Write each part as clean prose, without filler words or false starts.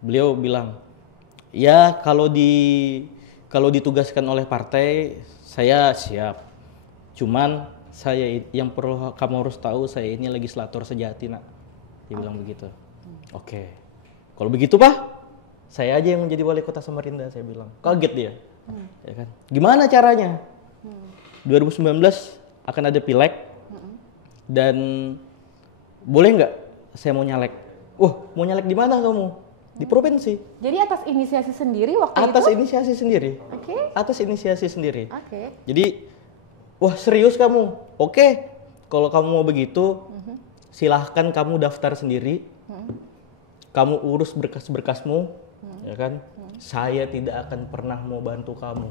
Beliau bilang, ya kalau ditugaskan oleh partai saya siap. Cuman yang perlu kamu harus tahu, saya ini legislator sejati, Nak. Dia bilang begitu. Oke. Kalau begitu, Pak, saya aja yang menjadi wali kota Samarinda, saya bilang. Kaget dia. Ya kan? Gimana caranya? 2019 akan ada pileg. Dan boleh nggak saya mau nyalek? Mau nyalek di mana kamu? Di provinsi. Jadi atas inisiasi sendiri waktu itu? Atas inisiasi sendiri. Oke. Atas inisiasi sendiri. Oke. Jadi, wah serius kamu? Oke. Kalau kamu mau begitu, silahkan kamu daftar sendiri. Kamu urus berkas-berkasmu, ya kan? Saya tidak akan pernah mau bantu kamu.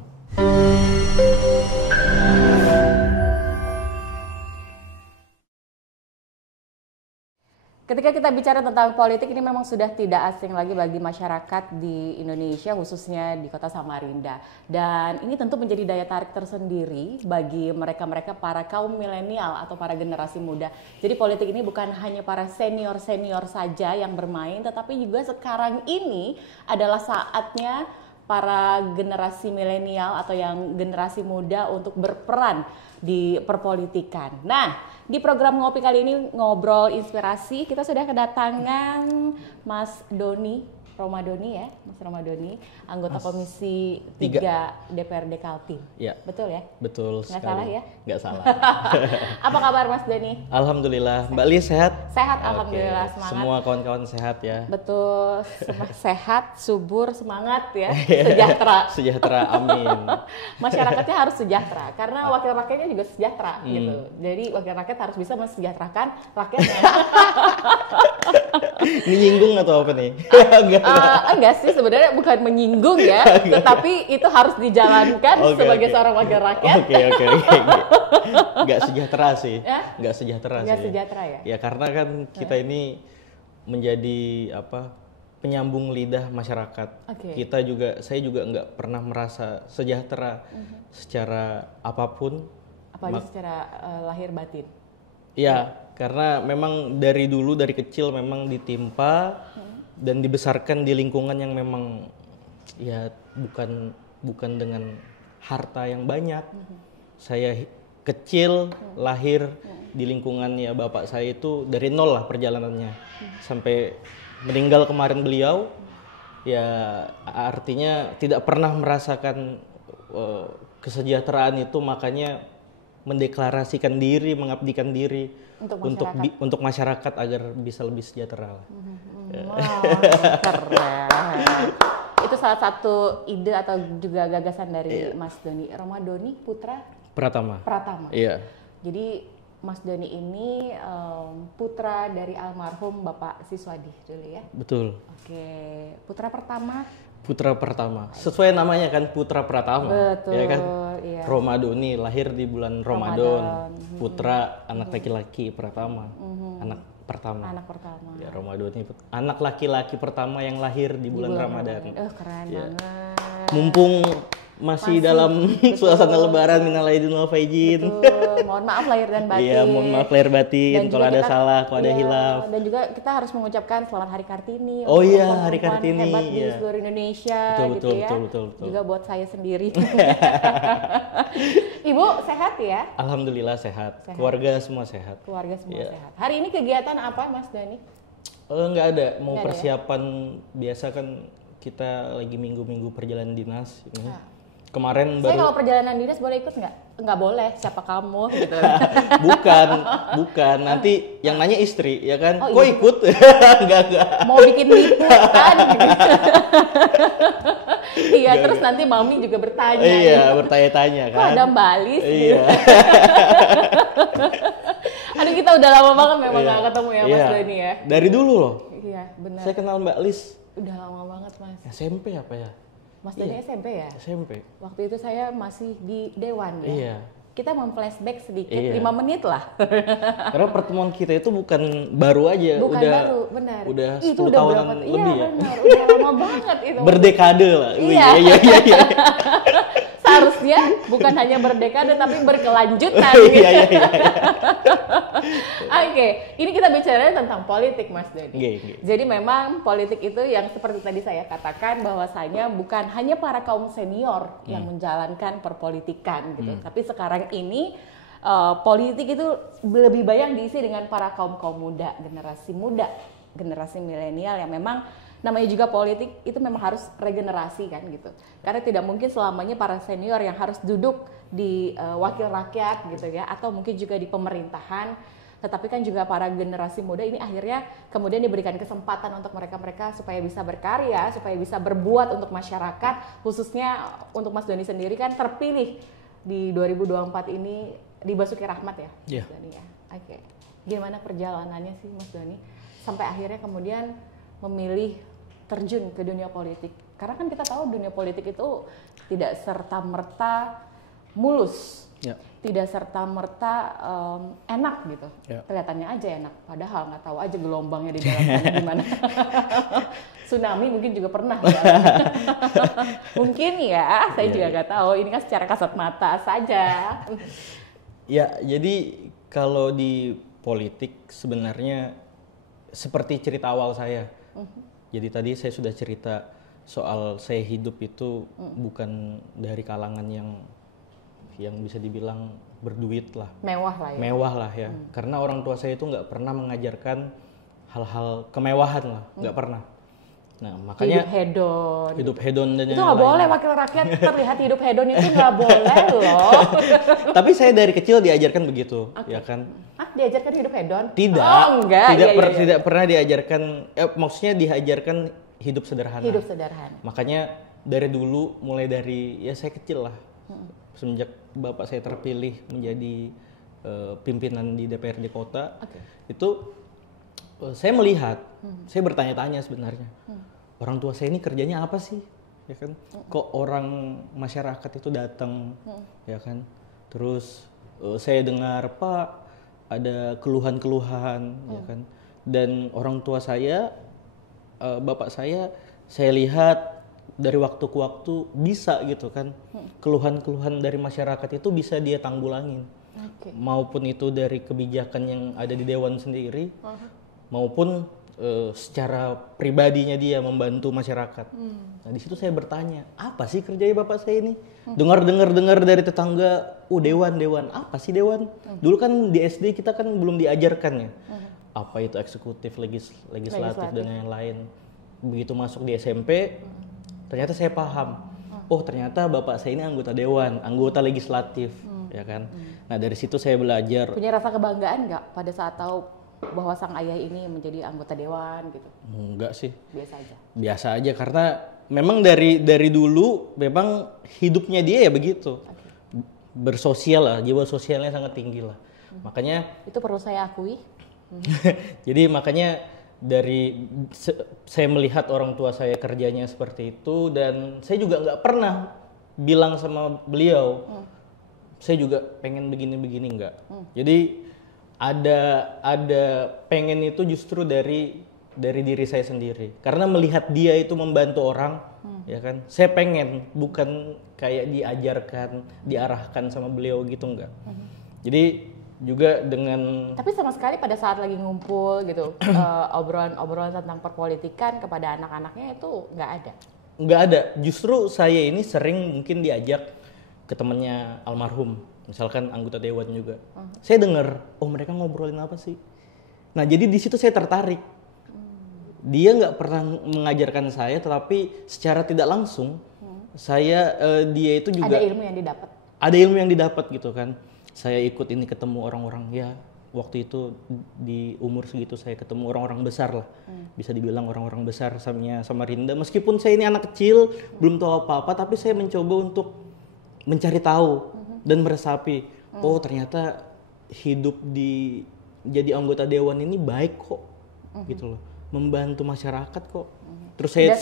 Ketika kita bicara tentang politik, ini memang sudah tidak asing lagi bagi masyarakat di Indonesia, khususnya di kota Samarinda. Dan ini tentu menjadi daya tarik tersendiri bagi mereka-mereka para kaum milenial atau para generasi muda. Jadi politik ini bukan hanya para senior-senior saja yang bermain, tetapi juga sekarang ini adalah saatnya para generasi milenial atau yang generasi muda untuk berperan di perpolitikan. Nah, di program Ngopi kali ini, Ngobrol Inspirasi, kita sudah kedatangan Mas Doni Romadoni ya, Mas Romadoni, anggota Komisi 3 DPRD Kaltim. Ya. Betul ya? Betul sekali. Nggak salah ya? Nggak salah. Apa kabar Mas Doni? Alhamdulillah. Mbak Lis sehat? Sehat, alhamdulillah. Semangat. Semua kawan-kawan sehat ya? Betul, sehat, subur, semangat ya, sejahtera. Sejahtera, amin. Masyarakatnya harus sejahtera, karena wakil rakyatnya juga sejahtera gitu. Jadi wakil rakyat harus bisa mensejahterakan rakyatnya. Ini nyinggung atau apa nih? Enggak sih, sebenarnya bukan menyinggung ya, tetapi itu harus dijalankan sebagai seorang wakil rakyat. Oke. Nggak sejahtera sih. Ya? Nggak sejahtera sih. Nggak sejahtera ya? Ya karena kan kita ini menjadi penyambung lidah masyarakat. Saya juga nggak pernah merasa sejahtera secara apapun. Apalagi secara lahir batin. Ya, karena memang dari kecil memang ditimpa dan dibesarkan di lingkungan yang memang ya bukan dengan harta yang banyak. Saya kecil lahir di lingkungan ya bapak saya itu dari nol lah perjalanannya sampai meninggal kemarin beliau, ya artinya tidak pernah merasakan kesejahteraan itu, makanya mendeklarasikan diri, mengabdikan diri untuk masyarakat agar bisa lebih sejahtera. Wow, keren. Itu salah satu ide atau juga gagasan dari Mas Doni Romadoni Putra Pratama. Iya. Jadi Mas Doni ini putra dari almarhum Bapak Siswadi dulu ya? Betul. Oke, putra pertama. Sesuai namanya kan Putra Pratama. Betul. Ya kan? Iya. Romadoni lahir di bulan Ramadan. Putra anak laki-laki pertama. Anak pertama. Ya, Romadoni anak laki-laki pertama yang lahir di bulan Ramadan. Keren banget. Mumpung masih dalam suasana lebaran, minal aidin wal faizin. Betul. Mohon maaf lahir dan batin. Iya, mohon maaf lahir batin kalau ada salah, kalau ada hilaf. Dan juga kita harus mengucapkan selamat Hari Kartini. Oh iya, Hari Kartini hebat di seluruh Indonesia betul. Juga buat saya sendiri. Ibu sehat ya? Alhamdulillah sehat. Keluarga semua sehat. Sehat. Hari ini kegiatan apa Mas Dani? Nggak ada, mau persiapan biasa kan, kita lagi minggu-minggu perjalanan dinas ini. Kemarin saya kalau perjalanan dinas boleh ikut nggak? Nggak boleh, siapa kamu gitu. bukan. Nanti yang nanya istri, ya kan? Oh, kok iya. ikut? Enggak. Mau bikin liputan gitu. Iya, terus nanti mami juga bertanya. Iya, bertanya-tanya kan. Kok ada Mbak Alis? Iya. Aduh, kita udah lama banget memang nggak ketemu ya Mas Doni ya. Dari dulu loh. Iya, benar. Saya kenal Mbak Lis. Udah lama banget Mas. SMP apa ya? Mas Doni SMP ya? SMP. Waktu itu saya masih di Dewan ya? Iya. Kita mau flashback sedikit, 5 menit lah. Karena pertemuan kita itu bukan baru aja. Baru, benar. Udah 10 tahunan lebih ya? Iya benar, udah lama banget itu. Berdekade lah. Iya. Seharusnya bukan hanya berdekade tapi berkelanjutan. Iya. Oke, ini kita bicara tentang politik, Mas Doni. Okay. Jadi memang politik itu yang seperti tadi saya katakan bahwasanya bukan hanya para kaum senior yang menjalankan perpolitikan gitu, tapi sekarang ini politik itu lebih banyak diisi dengan para kaum muda, generasi milenial yang memang namanya juga politik itu memang harus regenerasi kan gitu. Karena tidak mungkin selamanya para senior yang harus duduk di wakil rakyat gitu ya, atau mungkin juga di pemerintahan. Tetapi kan juga para generasi muda ini akhirnya kemudian diberikan kesempatan untuk mereka supaya bisa berkarya, supaya bisa berbuat untuk masyarakat, khususnya untuk Mas Doni sendiri kan terpilih di 2024 ini di Basuki Rahmat ya, Mas Doni ya. Oke. Gimana perjalanannya sih Mas Doni sampai akhirnya kemudian memilih terjun ke dunia politik? Karena kan kita tahu dunia politik itu tidak serta-merta mulus, tidak serta-merta enak gitu. Kelihatannya aja enak, padahal nggak tahu aja gelombangnya di dalamnya gimana. Tsunami mungkin juga pernah ya. Mungkin ya, saya juga nggak tahu. Ini kan secara kasat mata saja. Ya, jadi kalau di politik sebenarnya seperti cerita awal saya. Jadi tadi saya sudah cerita soal saya hidup itu bukan dari kalangan yang bisa dibilang berduit lah. Mewah lah ya. Karena orang tua saya itu nggak pernah mengajarkan hal-hal kemewahan lah, nggak pernah. Nah makanya hidup hedon dan itu nggak boleh. Wakil rakyat terlihat hidup hedon itu nggak boleh loh. Tapi saya dari kecil diajarkan begitu, ya kan? Diajarkan hidup hedon? Tidak. Oh, enggak. Tidak pernah diajarkan. Maksudnya diajarkan hidup sederhana. Hidup sederhana. Makanya dari dulu, mulai dari ya saya kecil lah, semenjak bapak saya terpilih menjadi pimpinan di DPRD kota, itu saya melihat, saya bertanya-tanya sebenarnya, orang tua saya ini kerjanya apa sih, ya kan? Kok orang masyarakat itu datang, ya kan? Terus saya dengar Pak ada keluhan-keluhan, ya kan? Dan orang tua saya, bapak saya lihat dari waktu ke waktu bisa gitu kan, keluhan-keluhan dari masyarakat itu bisa dia tanggulangin, maupun itu dari kebijakan yang ada di dewan sendiri, maupun secara pribadinya dia membantu masyarakat. Nah di situ saya bertanya, apa sih kerjanya bapak saya ini? Dengar dari tetangga, dewan apa sih dewan? Dulu kan di SD kita kan belum diajarkan ya, apa itu eksekutif, legislatif dan lain-lain. Begitu masuk di SMP, ternyata saya paham. Oh ternyata bapak saya ini anggota dewan, anggota legislatif, ya kan? Nah dari situ saya belajar. Punya rasa kebanggaan nggak pada saat tahu bahwa sang ayah ini menjadi anggota dewan gitu? Enggak sih. Biasa aja karena memang dari dulu memang hidupnya dia ya begitu. Bersosial lah, jiwa sosialnya sangat tinggi lah. Makanya itu perlu saya akui. Jadi makanya saya melihat orang tua saya kerjanya seperti itu, dan saya juga nggak pernah bilang sama beliau, saya juga pengen begini nggak. Jadi ada pengen itu justru dari diri saya sendiri, karena melihat dia itu membantu orang, ya kan. Saya pengen, bukan kayak diajarkan, diarahkan sama beliau gitu, enggak. Jadi juga dengan. Tapi sama sekali pada saat lagi ngumpul gitu, obrolan tentang perpolitikan kepada anak-anaknya itu nggak ada. Nggak ada. Justru saya ini sering mungkin diajak ke temannya almarhum, misalkan anggota dewan juga. Saya dengar, mereka ngobrolin apa sih? Nah jadi di situ saya tertarik. Dia nggak pernah mengajarkan saya, tetapi secara tidak langsung dia itu juga ada ilmu yang didapat. Ada ilmu yang didapat gitu kan. Saya ikut ini ketemu orang-orang, ya waktu itu di umur segitu saya ketemu orang-orang besar lah, bisa dibilang orang-orang besar sama Samarinda. Meskipun saya ini anak kecil, belum tahu apa-apa, tapi saya mencoba untuk mencari tahu dan meresapi. Oh ternyata hidup jadi anggota dewan ini baik kok, gitu loh, membantu masyarakat kok. Terus saya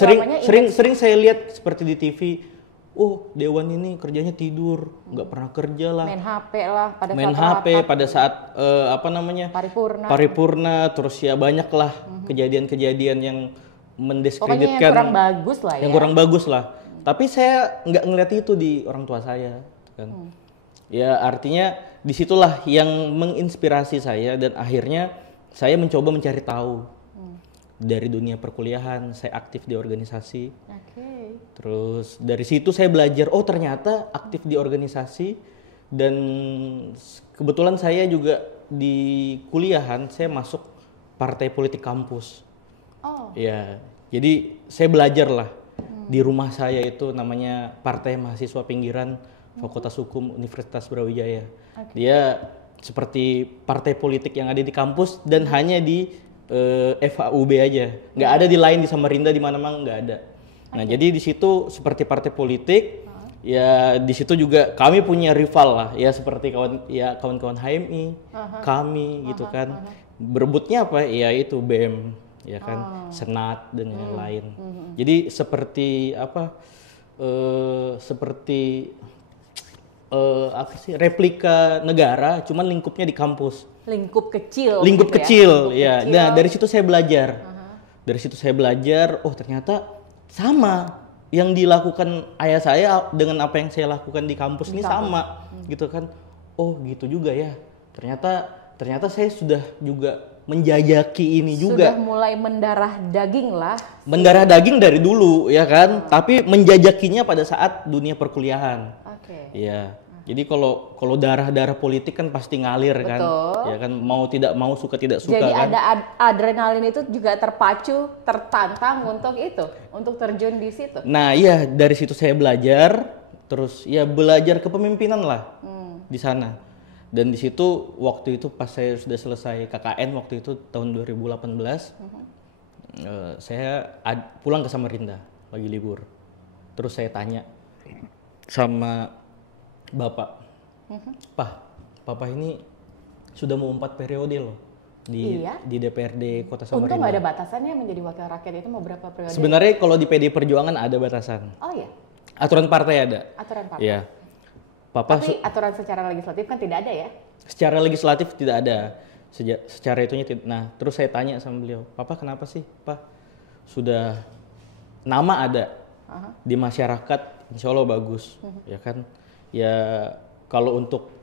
sering saya lihat seperti di TV. Dewan ini kerjanya tidur, nggak pernah kerja lah. Main HP pada saat paripurna, terus ya banyak lah kejadian-kejadian yang mendiskreditkan. Pokoknya yang kurang bagus lah. Tapi saya nggak ngeliat itu di orang tua saya, kan. Ya artinya disitulah yang menginspirasi saya dan akhirnya saya mencoba mencari tahu dari dunia perkuliahan. Saya aktif di organisasi. Terus dari situ saya belajar, oh ternyata aktif di organisasi dan kebetulan saya juga di kuliahan saya masuk partai politik kampus. Ya, jadi saya belajar lah di rumah saya itu namanya Partai Mahasiswa Pinggiran Fakultas Hukum Universitas Brawijaya. Dia seperti partai politik yang ada di kampus dan hanya di FHUB aja, nggak ada di lain, di Samarinda di mana-mana nggak ada. Nah jadi di situ seperti partai politik, ya di situ juga kami punya rival lah, ya seperti kawan-kawan HMI, kami gitu kan, berebutnya apa? Ya itu BEM, ya kan, Senat dan yang lain. Jadi seperti apa? Seperti apa sih, replika negara, cuman lingkupnya di kampus. Lingkup kecil. Lingkup gitu kecil, ya. ya. Nah dari situ saya belajar. Dari situ saya belajar, oh ternyata sama yang dilakukan ayah saya dengan apa yang saya lakukan di kampus ini sama, gitu kan. Oh gitu juga ya. Ternyata saya sudah juga menjajaki ini juga. Sudah mulai mendarah daging lah. Mendarah daging dari dulu ya kan, tapi menjajakinya pada saat dunia perkuliahan. Iya. Jadi kalau darah politik kan pasti ngalir. Betul. Kan, ya kan, mau tidak mau, suka tidak suka. Jadi kan. ada adrenalin itu juga terpacu, tertantang untuk terjun di situ. Nah iya, dari situ saya belajar, terus ya belajar kepemimpinan lah di sana. Dan di situ waktu itu pas saya sudah selesai KKN waktu itu tahun 2018, saya pulang ke Samarinda lagi libur. Terus saya tanya sama bapak, Papa ini sudah mau 4 periode loh di DPRD Kota Samarinda. Untung nggak ada batasannya menjadi wakil rakyat itu mau berapa periode? Sebenarnya kalau di PD Perjuangan ada batasan. Oh iya. Aturan partai ada. Aturan partai. Iya. Tapi aturan secara legislatif kan tidak ada ya? Secara legislatif tidak ada. Secara itunya tidak. Nah, terus saya tanya sama beliau, Papa kenapa sih, Pak? Sudah nama ada di masyarakat, insya Allah bagus, ya kan? Ya kalau untuk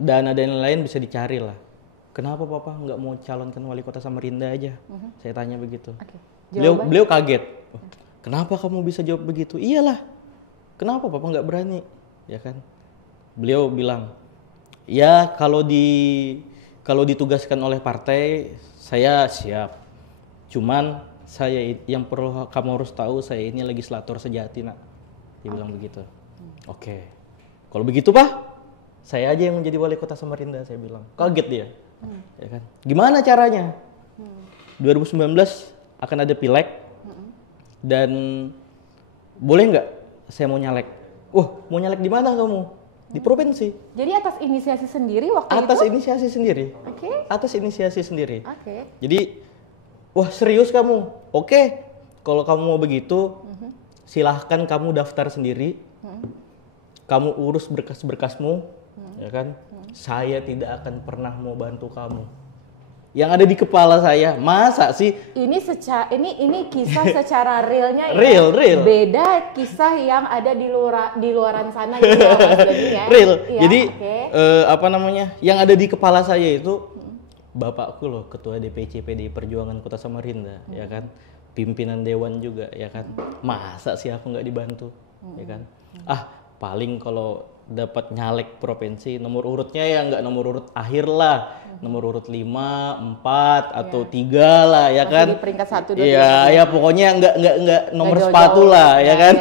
dana dan lain-lain bisa dicari lah. Kenapa Papa nggak mau calonkan wali kota Samarinda aja? Saya tanya begitu. Beliau kaget. Kenapa kamu bisa jawab begitu? Iyalah. Kenapa Papa nggak berani? Ya kan? Beliau bilang, ya kalau ditugaskan oleh partai saya siap. Cuman yang perlu kamu harus tahu, saya ini legislator sejati, Nak. Dia bilang begitu. Oke. Kalau begitu Pak, saya aja yang menjadi wali kota Samarinda, saya bilang. Kaget dia. Ya kan? Gimana caranya? 2019 akan ada pileg dan boleh nggak saya mau nyalek? Mau nyalek di mana kamu? Di provinsi. Jadi atas inisiasi sendiri waktu itu? Atas inisiasi sendiri. Oke. Atas inisiasi sendiri. Oke. Jadi, wah serius kamu? Oke. Kalau kamu mau begitu, silahkan kamu daftar sendiri. Kamu urus berkas-berkasmu, ya kan? Saya tidak akan pernah mau bantu kamu. Yang ada di kepala saya, masa sih? Ini kisah secara realnya ya. Real. Beda kisah yang ada di luaran sana gitu Mas Dodi ya. Real. Ya, jadi apa namanya? Yang ada di kepala saya itu bapakku loh, ketua DPC PDI Perjuangan Kota Samarinda, ya kan? Pimpinan dewan juga, ya kan? Masa sih aku nggak dibantu, ya kan? Paling kalau dapat nyalek provinsi nomor urutnya ya nggak nomor urut akhir lah, nomor urut 5, 4 atau 3 lah, ya kan? Di peringkat 1, 2, 3. Ya pokoknya nggak nomor sepatu lah, ya kan?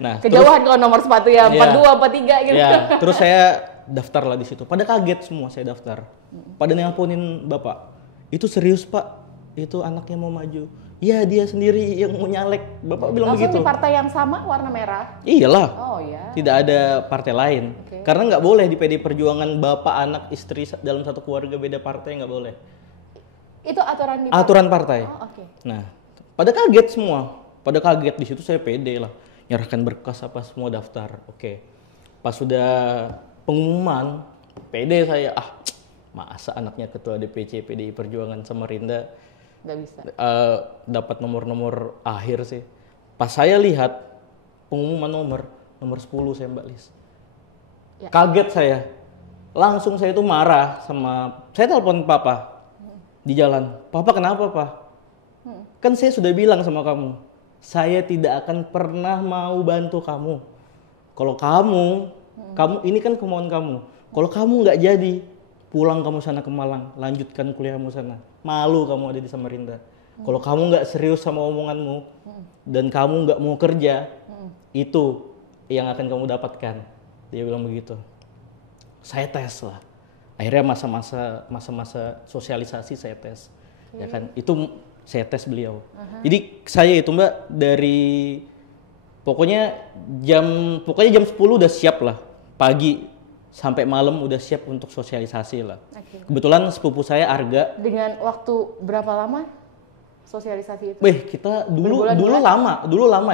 Nah, kejauhan kalau nomor sepatu ya 42, 43 gitu. Ya, terus saya daftar lah di situ. Pada kaget semua saya daftar. Pada nelponin bapak. Itu serius Pak? Itu anaknya mau maju. Iya dia sendiri yang mau nyalek. Bapak bilang langsung begitu. Di partai yang sama warna merah? Iyalah. Oh iya. Tidak ada partai lain. Karena nggak boleh di PD Perjuangan bapak, anak, istri dalam satu keluarga beda partai, nggak boleh. Itu aturan di partai? Aturan partai. Oh, oke. Nah, pada kaget semua. Pada kaget, di situ saya pede lah. Nyerahkan berkas apa semua, daftar. Oke. Pas sudah pengumuman, pede saya. Masa anaknya ketua DPC PDI Perjuangan Samarinda nggak bisa. Dapat nomor-nomor akhir sih. Pas saya lihat pengumuman nomor 10 saya Mbak Lis. Ya. Kaget saya. Langsung saya itu marah saya telepon papa di jalan. Papa kenapa, Pak? Kan saya sudah bilang sama kamu, saya tidak akan pernah mau bantu kamu. Kalau kamu ini kan kemauan kamu. Kalau kamu nggak jadi, pulang kamu sana ke Malang, lanjutkan kuliahmu sana. Malu kamu ada di Samarinda. Kalau kamu nggak serius sama omonganmu dan kamu nggak mau kerja, itu yang akan kamu dapatkan. Dia bilang begitu. Saya tes lah. Akhirnya masa-masa sosialisasi saya tes. Ya kan, itu saya tes beliau. Jadi saya itu Mbak dari pokoknya jam 10 udah siap lah. Pagi sampai malam udah siap untuk sosialisasi lah. Kebetulan sepupu saya Arga. Dengan waktu berapa lama sosialisasi itu? Kita dulu lama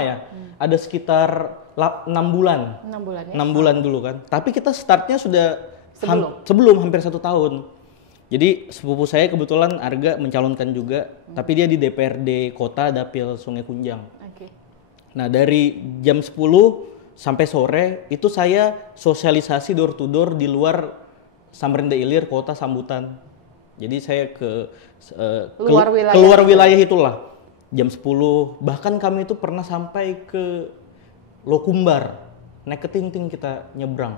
ya. Ada sekitar 6 bulan. 6 bulan ya? 6 bulan dulu kan. Tapi kita startnya sudah Sebelum hampir 1 tahun. Jadi sepupu saya kebetulan Arga mencalonkan juga, tapi dia di DPRD Kota Dapil Sungai Kunjang. Nah dari jam 10 sampai sore itu saya sosialisasi door to door di luar Samarinda Ilir, Kota Sambutan. Jadi saya keluar wilayah itulah jam 10. Bahkan kami itu pernah sampai ke Lokumbar, naik ke Tinting kita nyebrang.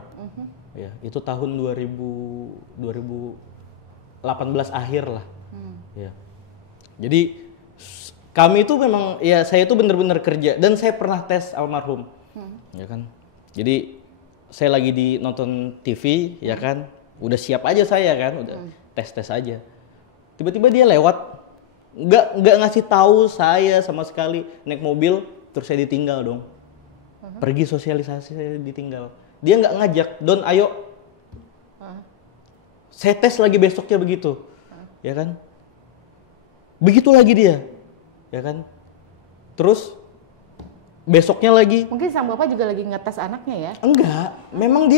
Ya, itu tahun 2018 akhir lah. Ya. Jadi kami itu memang ya saya itu benar-benar kerja dan saya pernah tes almarhum. Ya kan. Jadi saya lagi di nonton TV ya kan, udah siap aja saya kan, udah tes aja. Tiba-tiba dia lewat, nggak ngasih tahu saya sama sekali, naik mobil terus saya ditinggal dong. Pergi sosialisasi saya ditinggal. Dia nggak ngajak, Don ayo. Saya tes lagi besoknya begitu, ya kan? Begitu lagi dia, ya kan? Terus besoknya lagi. Mungkin sang bapak juga lagi ngetes anaknya ya? Enggak, memang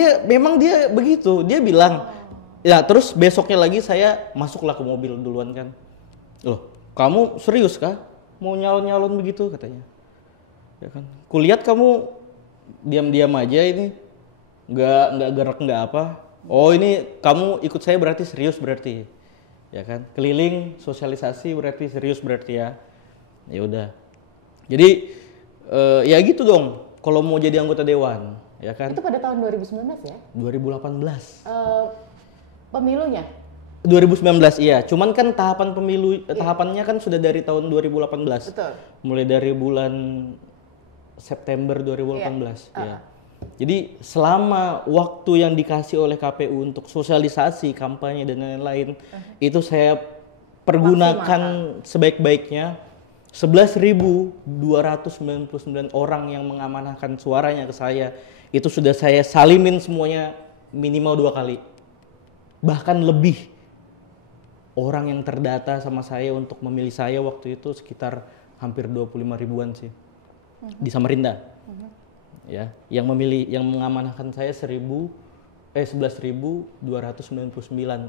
dia begitu. Dia bilang, ya terus besoknya lagi saya masuklah ke mobil duluan kan. Loh, kamu serius kah? Mau nyalon begitu katanya, ya kan? Kulihat kamu diam-diam aja ini. Nggak gerak nggak apa. Oh ini kamu ikut saya berarti serius berarti, ya kan? Keliling sosialisasi berarti serius berarti ya. Ya udah. Jadi ya gitu dong. Kalau mau jadi anggota dewan, ya kan? Itu pada tahun 2019 ya? 2018. Pemilunya? 2019 iya. Cuman kan tahapannya kan sudah dari tahun 2018. Betul. Mulai dari bulan September 2018. Ya. Jadi selama waktu yang dikasih oleh KPU untuk sosialisasi, kampanye dan lain-lain, itu saya pergunakan sebaik-baiknya. 11.299 orang yang mengamanahkan suaranya ke saya, itu sudah saya salimin semuanya minimal 2 kali. Bahkan lebih orang yang terdata sama saya untuk memilih saya waktu itu sekitar hampir 25 ribuan sih. Di Samarinda. Ya, yang mengamanahkan saya 11.299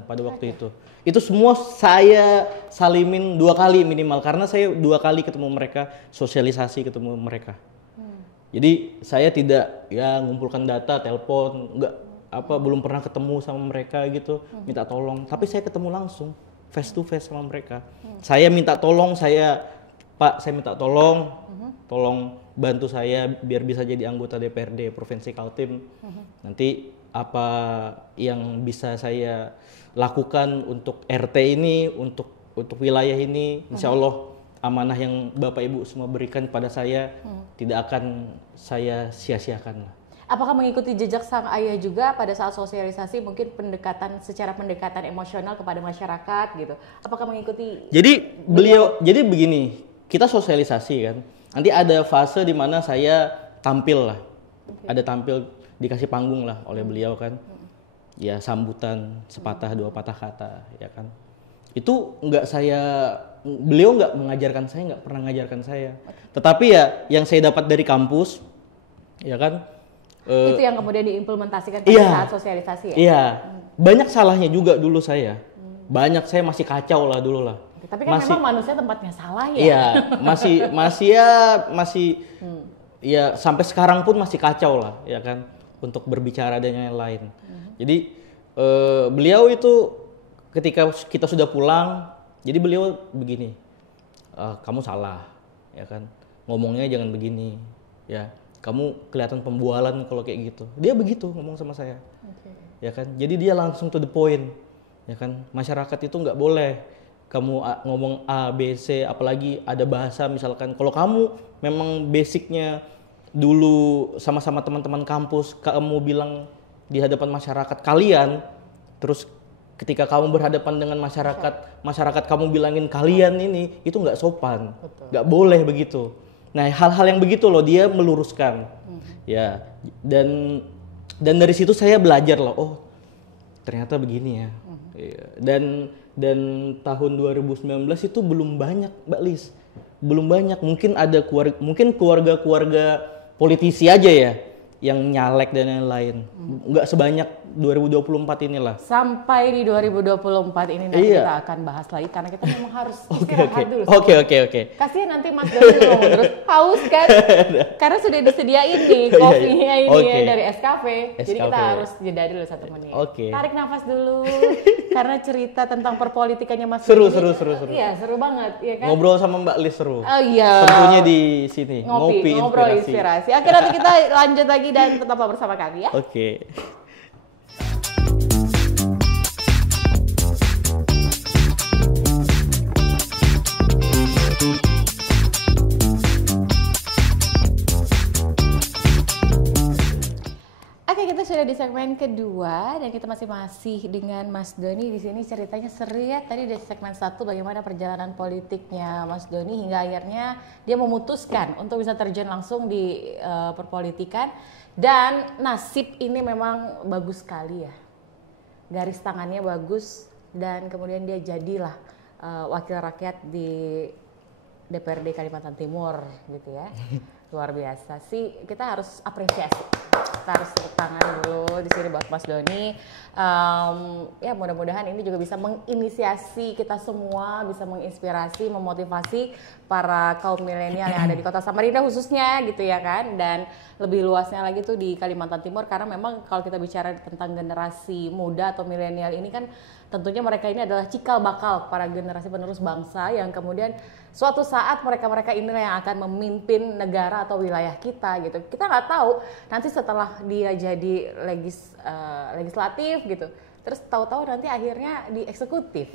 pada waktu itu. Itu semua saya salimin 2 kali minimal karena saya 2 kali ketemu mereka, sosialisasi ketemu mereka. Jadi saya tidak ya ngumpulkan data, telepon, belum pernah ketemu sama mereka gitu, minta tolong. Tapi saya ketemu langsung, face to face sama mereka. Saya minta tolong, Pak, saya minta tolong bantu saya biar bisa jadi anggota DPRD Provinsi Kaltim. Nanti apa yang bisa saya lakukan untuk RT ini, untuk wilayah ini, insya Allah amanah yang Bapak Ibu semua berikan pada saya tidak akan saya sia-siakan. Apakah mengikuti jejak sang ayah juga pada saat sosialisasi, mungkin secara pendekatan emosional kepada masyarakat gitu? Apakah mengikuti? Jadi begini, kita sosialisasi kan. Nanti ada fase di mana saya tampil lah. Ada tampil, dikasih panggung lah oleh beliau kan. Ya sambutan sepatah 2 patah kata ya kan. Itu beliau nggak mengajarkan saya, nggak pernah mengajarkan saya. Tetapi ya yang saya dapat dari kampus ya kan. Itu yang kemudian diimplementasikan pada saat sosialisasi ya? Iya. Banyak salahnya juga dulu saya. Banyak, saya masih kacau lah dulu lah. Tapi kan memang manusia tempatnya salah ya? Iya, masih ya sampai sekarang pun masih kacau lah ya kan untuk berbicara dan yang lain. Jadi beliau itu ketika kita sudah pulang, jadi beliau begini, kamu salah ya kan, ngomongnya jangan begini ya, kamu kelihatan pembualan kalau kayak gitu. Dia begitu ngomong sama saya. Ya kan, jadi dia langsung to the point ya kan, masyarakat itu nggak boleh kamu ngomong A, B, C, apalagi ada bahasa misalkan. Kalau kamu memang basicnya dulu sama-sama teman-teman kampus, kamu bilang di hadapan masyarakat kalian, terus ketika kamu berhadapan dengan masyarakat kamu bilangin kalian ini, itu nggak sopan, nggak boleh begitu. Nah hal-hal yang begitu loh dia meluruskan, ya. Dan dari situ saya belajar loh, oh ternyata begini ya. Dan tahun 2019 itu belum banyak Mbak Lis, belum banyak. Mungkin ada keluarga politisi aja ya yang nyalek dan lain-lain. Nggak sebanyak 2024 inilah. Sampai di 2024 ini nanti kita akan bahas lagi karena kita memang harus istirahat dulu. Oke. Kasihan nanti Mas Doni ngomong terus haus kan? Karena sudah disediain nih kopinya ini ya dari Escafe. Jadi kita harus jeda dulu 1 menit. Tarik nafas dulu karena cerita tentang perpolitikannya Mas Doni. Seru. Iya, seru banget ya kan? Ngobrol sama Mbak Lis seru. Oh iya. Tentunya di sini ngobrol inspirasi. Akhirnya nanti kita lanjut lagi dan tetaplah bersama kami ya. Oke. Kita sudah di segmen kedua dan kita masih dengan Mas Doni. Di sini ceritanya seru ya. Tadi di segmen 1 bagaimana perjalanan politiknya Mas Doni hingga akhirnya dia memutuskan untuk bisa terjun langsung di perpolitikan, dan nasib ini memang bagus sekali ya. Garis tangannya bagus dan kemudian dia jadilah wakil rakyat di DPRD Kalimantan Timur gitu ya. Luar biasa sih, kita harus apresiasi. Kita harus tepuk tangan dulu di sini buat Mas Doni. Ya mudah-mudahan ini juga bisa menginisiasi kita semua, bisa menginspirasi, memotivasi para kaum milenial yang ada di Kota Samarinda khususnya gitu ya kan. Dan lebih luasnya lagi tuh di Kalimantan Timur, karena memang kalau kita bicara tentang generasi muda atau milenial ini kan tentunya mereka ini adalah cikal bakal para generasi penerus bangsa yang kemudian suatu saat mereka ini yang akan memimpin negara atau wilayah kita gitu. Kita nggak tahu nanti setelah dia jadi legislatif gitu, terus tahu-tahu nanti akhirnya di eksekutif.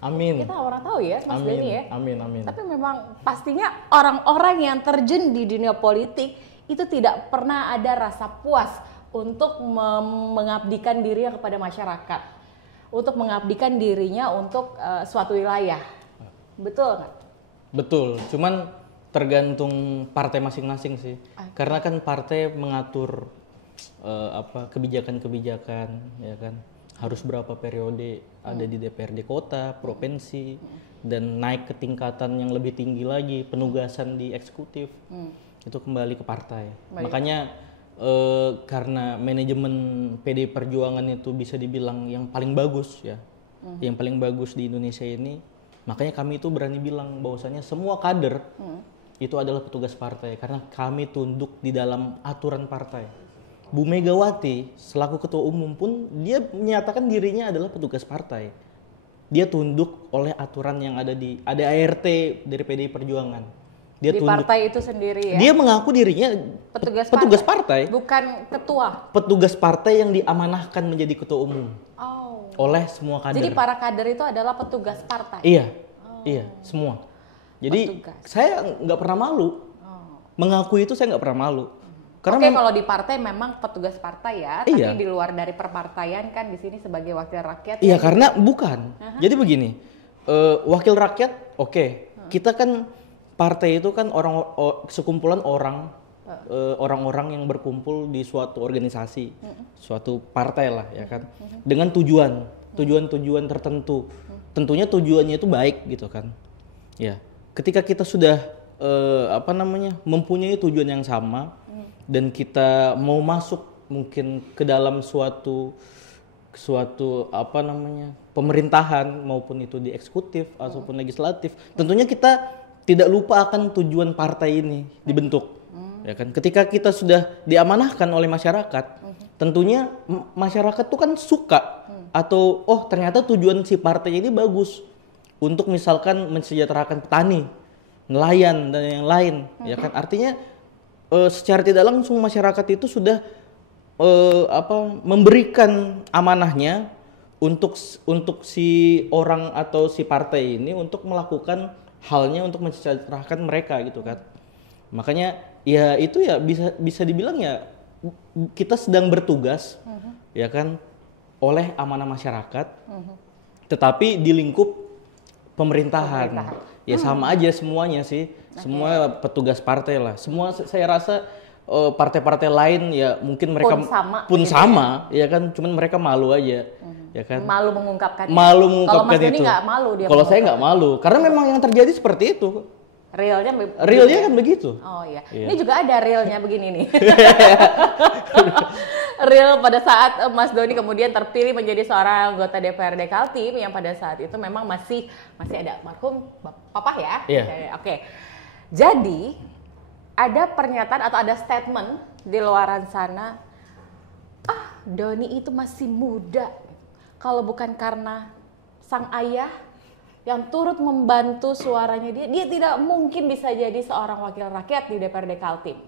Amin. Kita orang tahu ya Mas Doni ya. Amin. Tapi memang pastinya orang-orang yang terjun di dunia politik itu tidak pernah ada rasa puas untuk mengabdikan dirinya kepada masyarakat, untuk mengabdikan dirinya untuk suatu wilayah. Betul nggak? Betul, cuman tergantung partai masing-masing sih. Karena kan partai mengatur kebijakan-kebijakan ya kan. Harus berapa periode ada di DPRD kota, provinsi, dan naik ke tingkatan yang lebih tinggi lagi, penugasan di eksekutif. Itu kembali ke partai. Makanya karena manajemen PD Perjuangan itu bisa dibilang yang paling bagus ya. Yang paling bagus di Indonesia ini. Makanya kami itu berani bilang bahwasannya semua kader itu adalah petugas partai karena kami tunduk di dalam aturan partai. Bu Megawati selaku ketua umum pun dia menyatakan dirinya adalah petugas partai. Dia tunduk oleh aturan yang ada ART dari PDI Perjuangan. Dia di tunduk, partai itu sendiri ya. Dia mengaku dirinya petugas partai, bukan ketua. Petugas partai yang diamanahkan menjadi ketua umum. Oleh semua kader. Jadi para kader itu adalah petugas partai. Iya, semua. Jadi saya nggak pernah malu. Mengakui itu saya nggak pernah malu. Karena kalau di partai memang petugas partai ya, tapi di luar dari perpartaian kan di sini sebagai wakil rakyat. Iya, karena bukan. Jadi begini, wakil rakyat, kita kan partai itu kan sekumpulan orang-orang yang berkumpul di suatu organisasi, suatu partai lah ya kan, dengan tujuan tertentu. Tentunya tujuannya itu baik gitu kan. Ya, ketika kita sudah mempunyai tujuan yang sama dan kita mau masuk mungkin ke dalam suatu pemerintahan maupun itu di eksekutif ataupun legislatif, tentunya kita tidak lupa akan tujuan partai ini dibentuk. Ya kan? Ketika kita sudah diamanahkan oleh masyarakat, tentunya masyarakat tuh kan suka atau ternyata tujuan si partai ini bagus untuk misalkan mensejahterakan petani, nelayan dan yang lain, ya kan? Artinya secara tidak langsung masyarakat itu sudah memberikan amanahnya untuk si orang atau si partai ini untuk melakukan halnya untuk mensejahterakan mereka gitu kan. Makanya ya itu ya bisa dibilang ya kita sedang bertugas ya kan oleh amanah masyarakat, tetapi di lingkup pemerintahan. Ya sama aja semuanya sih, semua petugas partai lah. Semua saya rasa partai-partai lain ya mungkin mereka pun sama ya kan, cuman mereka malu aja. Ya kan? Malu mengungkapkan. Kalau Mas Doni nggak malu dia. Kalau saya nggak malu, karena memang yang terjadi seperti itu. Realnya kan begitu. Oh iya. Ini juga ada realnya begini nih. Real pada saat Mas Doni kemudian terpilih menjadi seorang anggota DPRD Kaltim yang pada saat itu memang masih ada marhum Papa ya. Yeah. Oke. Jadi ada pernyataan atau ada statement di luaran sana, Doni itu masih muda. Kalau bukan karena sang ayah yang turut membantu suaranya dia tidak mungkin bisa jadi seorang wakil rakyat di DPRD Kaltim.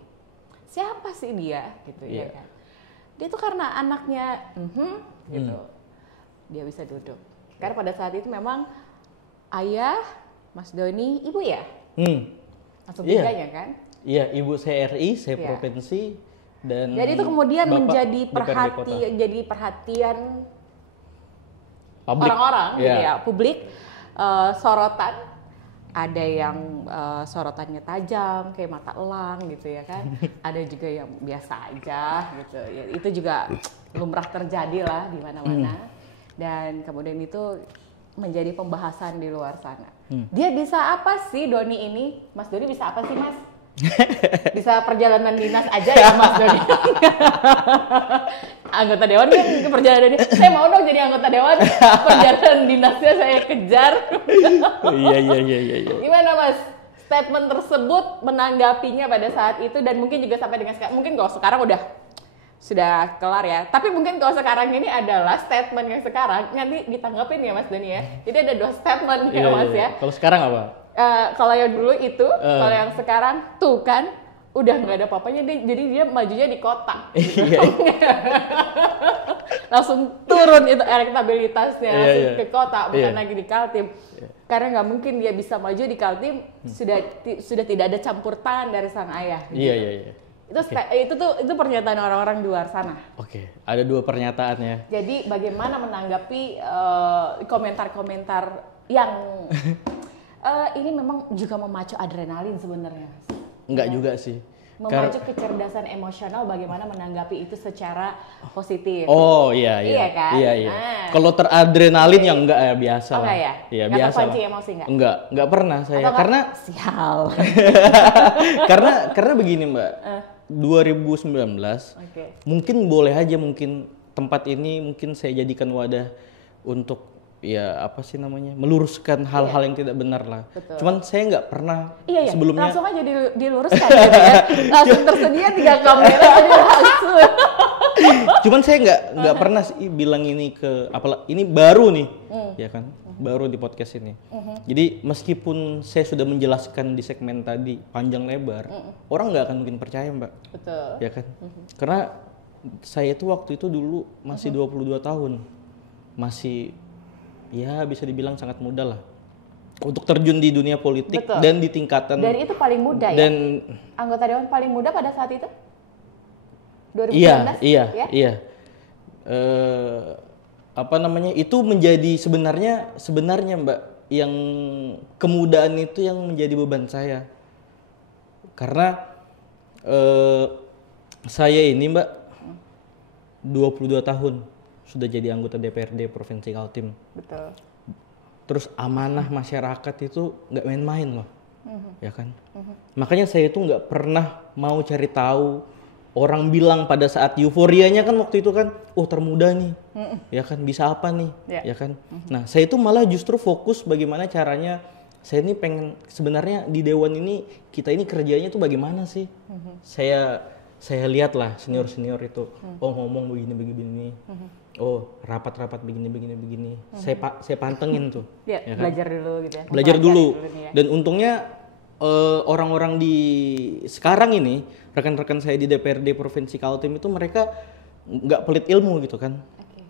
Siapa sih dia gitu ya kan? Dia tuh karena anaknya gitu. Dia bisa duduk. Karena pada saat itu memang ayah Mas Doni, ibu ya? Langsung tiganya kan? Iya, ibu CRI, saya provinsi dan jadi itu kemudian Bapak menjadi perhatian orang-orang gitu ya, publik. Sorotan, ada yang sorotannya tajam kayak mata elang gitu ya kan, ada juga yang biasa aja gitu ya, itu juga lumrah terjadi lah di mana-mana. Dan kemudian itu menjadi pembahasan di luar sana. Dia bisa apa sih Doni ini? Mas Doni bisa apa sih Mas? Bisa perjalanan dinas aja ya Mas Doni. Anggota dewan kan perjalanan dinas. Saya mau dong jadi anggota dewan. Perjalanan dinasnya saya kejar. Iya. Gimana Mas? Statement tersebut menanggapinya pada saat itu dan mungkin juga sampai dengan sekarang. Mungkin kalau sekarang sudah kelar ya. Tapi mungkin kalau sekarang ini adalah statement yang sekarang nanti ditanggapin ya Mas Doni ya. Jadi ada 2 statement ya Mas ya. Kalau sekarang apa? Kalau yang dulu itu, kalau yang sekarang tuh kan udah nggak ada apa-apanya, jadi dia majunya di kota. Langsung turun itu elektabilitasnya langsung ke kota, bukan lagi di Kaltim. Karena nggak mungkin dia bisa maju di Kaltim sudah tidak ada campur tangan dari sang ayah. Iya. Itu pernyataan orang-orang di luar sana. Oke, ada 2 pernyataan ya. Jadi bagaimana menanggapi komentar-komentar yang ini memang juga memacu adrenalin sebenarnya. Enggak juga sih. Memacu kecerdasan emosional, bagaimana menanggapi itu secara positif. Oh iya. Iya kan? Iya. Kalau teradrenalin ya enggak ya, biasa lah. Enggak ya? Iya, nggak biasa. Terpancing emosi enggak? Enggak pernah saya. Atau karena sial. karena begini Mbak. 2019 mungkin boleh aja tempat ini mungkin saya jadikan wadah untuk meluruskan hal-hal yang tidak benar lah. Betul. Cuman saya nggak pernah sebelumnya langsung aja diluruskan gitu ya. Langsung tersedia 3 kamera jadi langsung. Cuman saya nggak pernah sih bilang ini ini baru nih ya kan, baru di podcast ini. Jadi meskipun saya sudah menjelaskan di segmen tadi panjang lebar, orang nggak akan mungkin percaya Mbak. Betul. Ya kan? Karena saya itu waktu itu dulu masih 22 tahun, masih ya bisa dibilang sangat muda lah untuk terjun di dunia politik. Betul. Dan di tingkatan. Dan itu paling muda ya? Dan anggota dewan paling muda pada saat itu? 2019? Iya. Itu menjadi sebenarnya Mbak, yang kemudaan itu yang menjadi beban saya. Karena saya ini Mbak 22 tahun sudah jadi anggota DPRD Provinsi Kaltim. Betul. Terus amanah masyarakat itu nggak main-main loh, ya kan? Makanya saya itu nggak pernah mau cari tahu. Orang bilang pada saat euforianya kan waktu itu kan, termuda nih, ya kan, bisa apa nih, ya kan? Nah saya itu malah justru fokus bagaimana caranya saya ini pengen sebenarnya di dewan ini kita ini kerjanya tuh bagaimana sih? Saya lihat lah senior itu, oh ngomong begini. Oh rapat begini. Saya pantengin tuh. Ya, ya kan? belajar dulu gitu ya. Belajar dulu. nih ya. Dan untungnya orang-orang di sekarang ini, rekan-rekan saya di DPRD Provinsi Kaltim itu mereka nggak pelit ilmu gitu kan.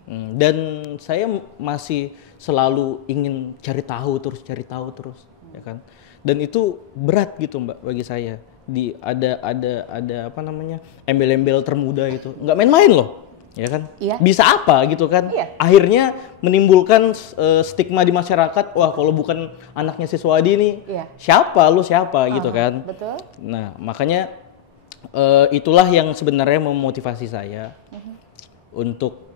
Dan saya masih selalu ingin cari tahu terus ya kan. Dan itu berat gitu Mbak bagi saya. Ada apa namanya, embel-embel termuda itu nggak main-main loh, ya kan? Iya. Bisa apa gitu kan? Iya. Akhirnya menimbulkan stigma di masyarakat. Wah kalau bukan anaknya si Swadi nih, Iya. siapa gitu kan? Betul. Nah makanya itulah yang sebenarnya memotivasi saya untuk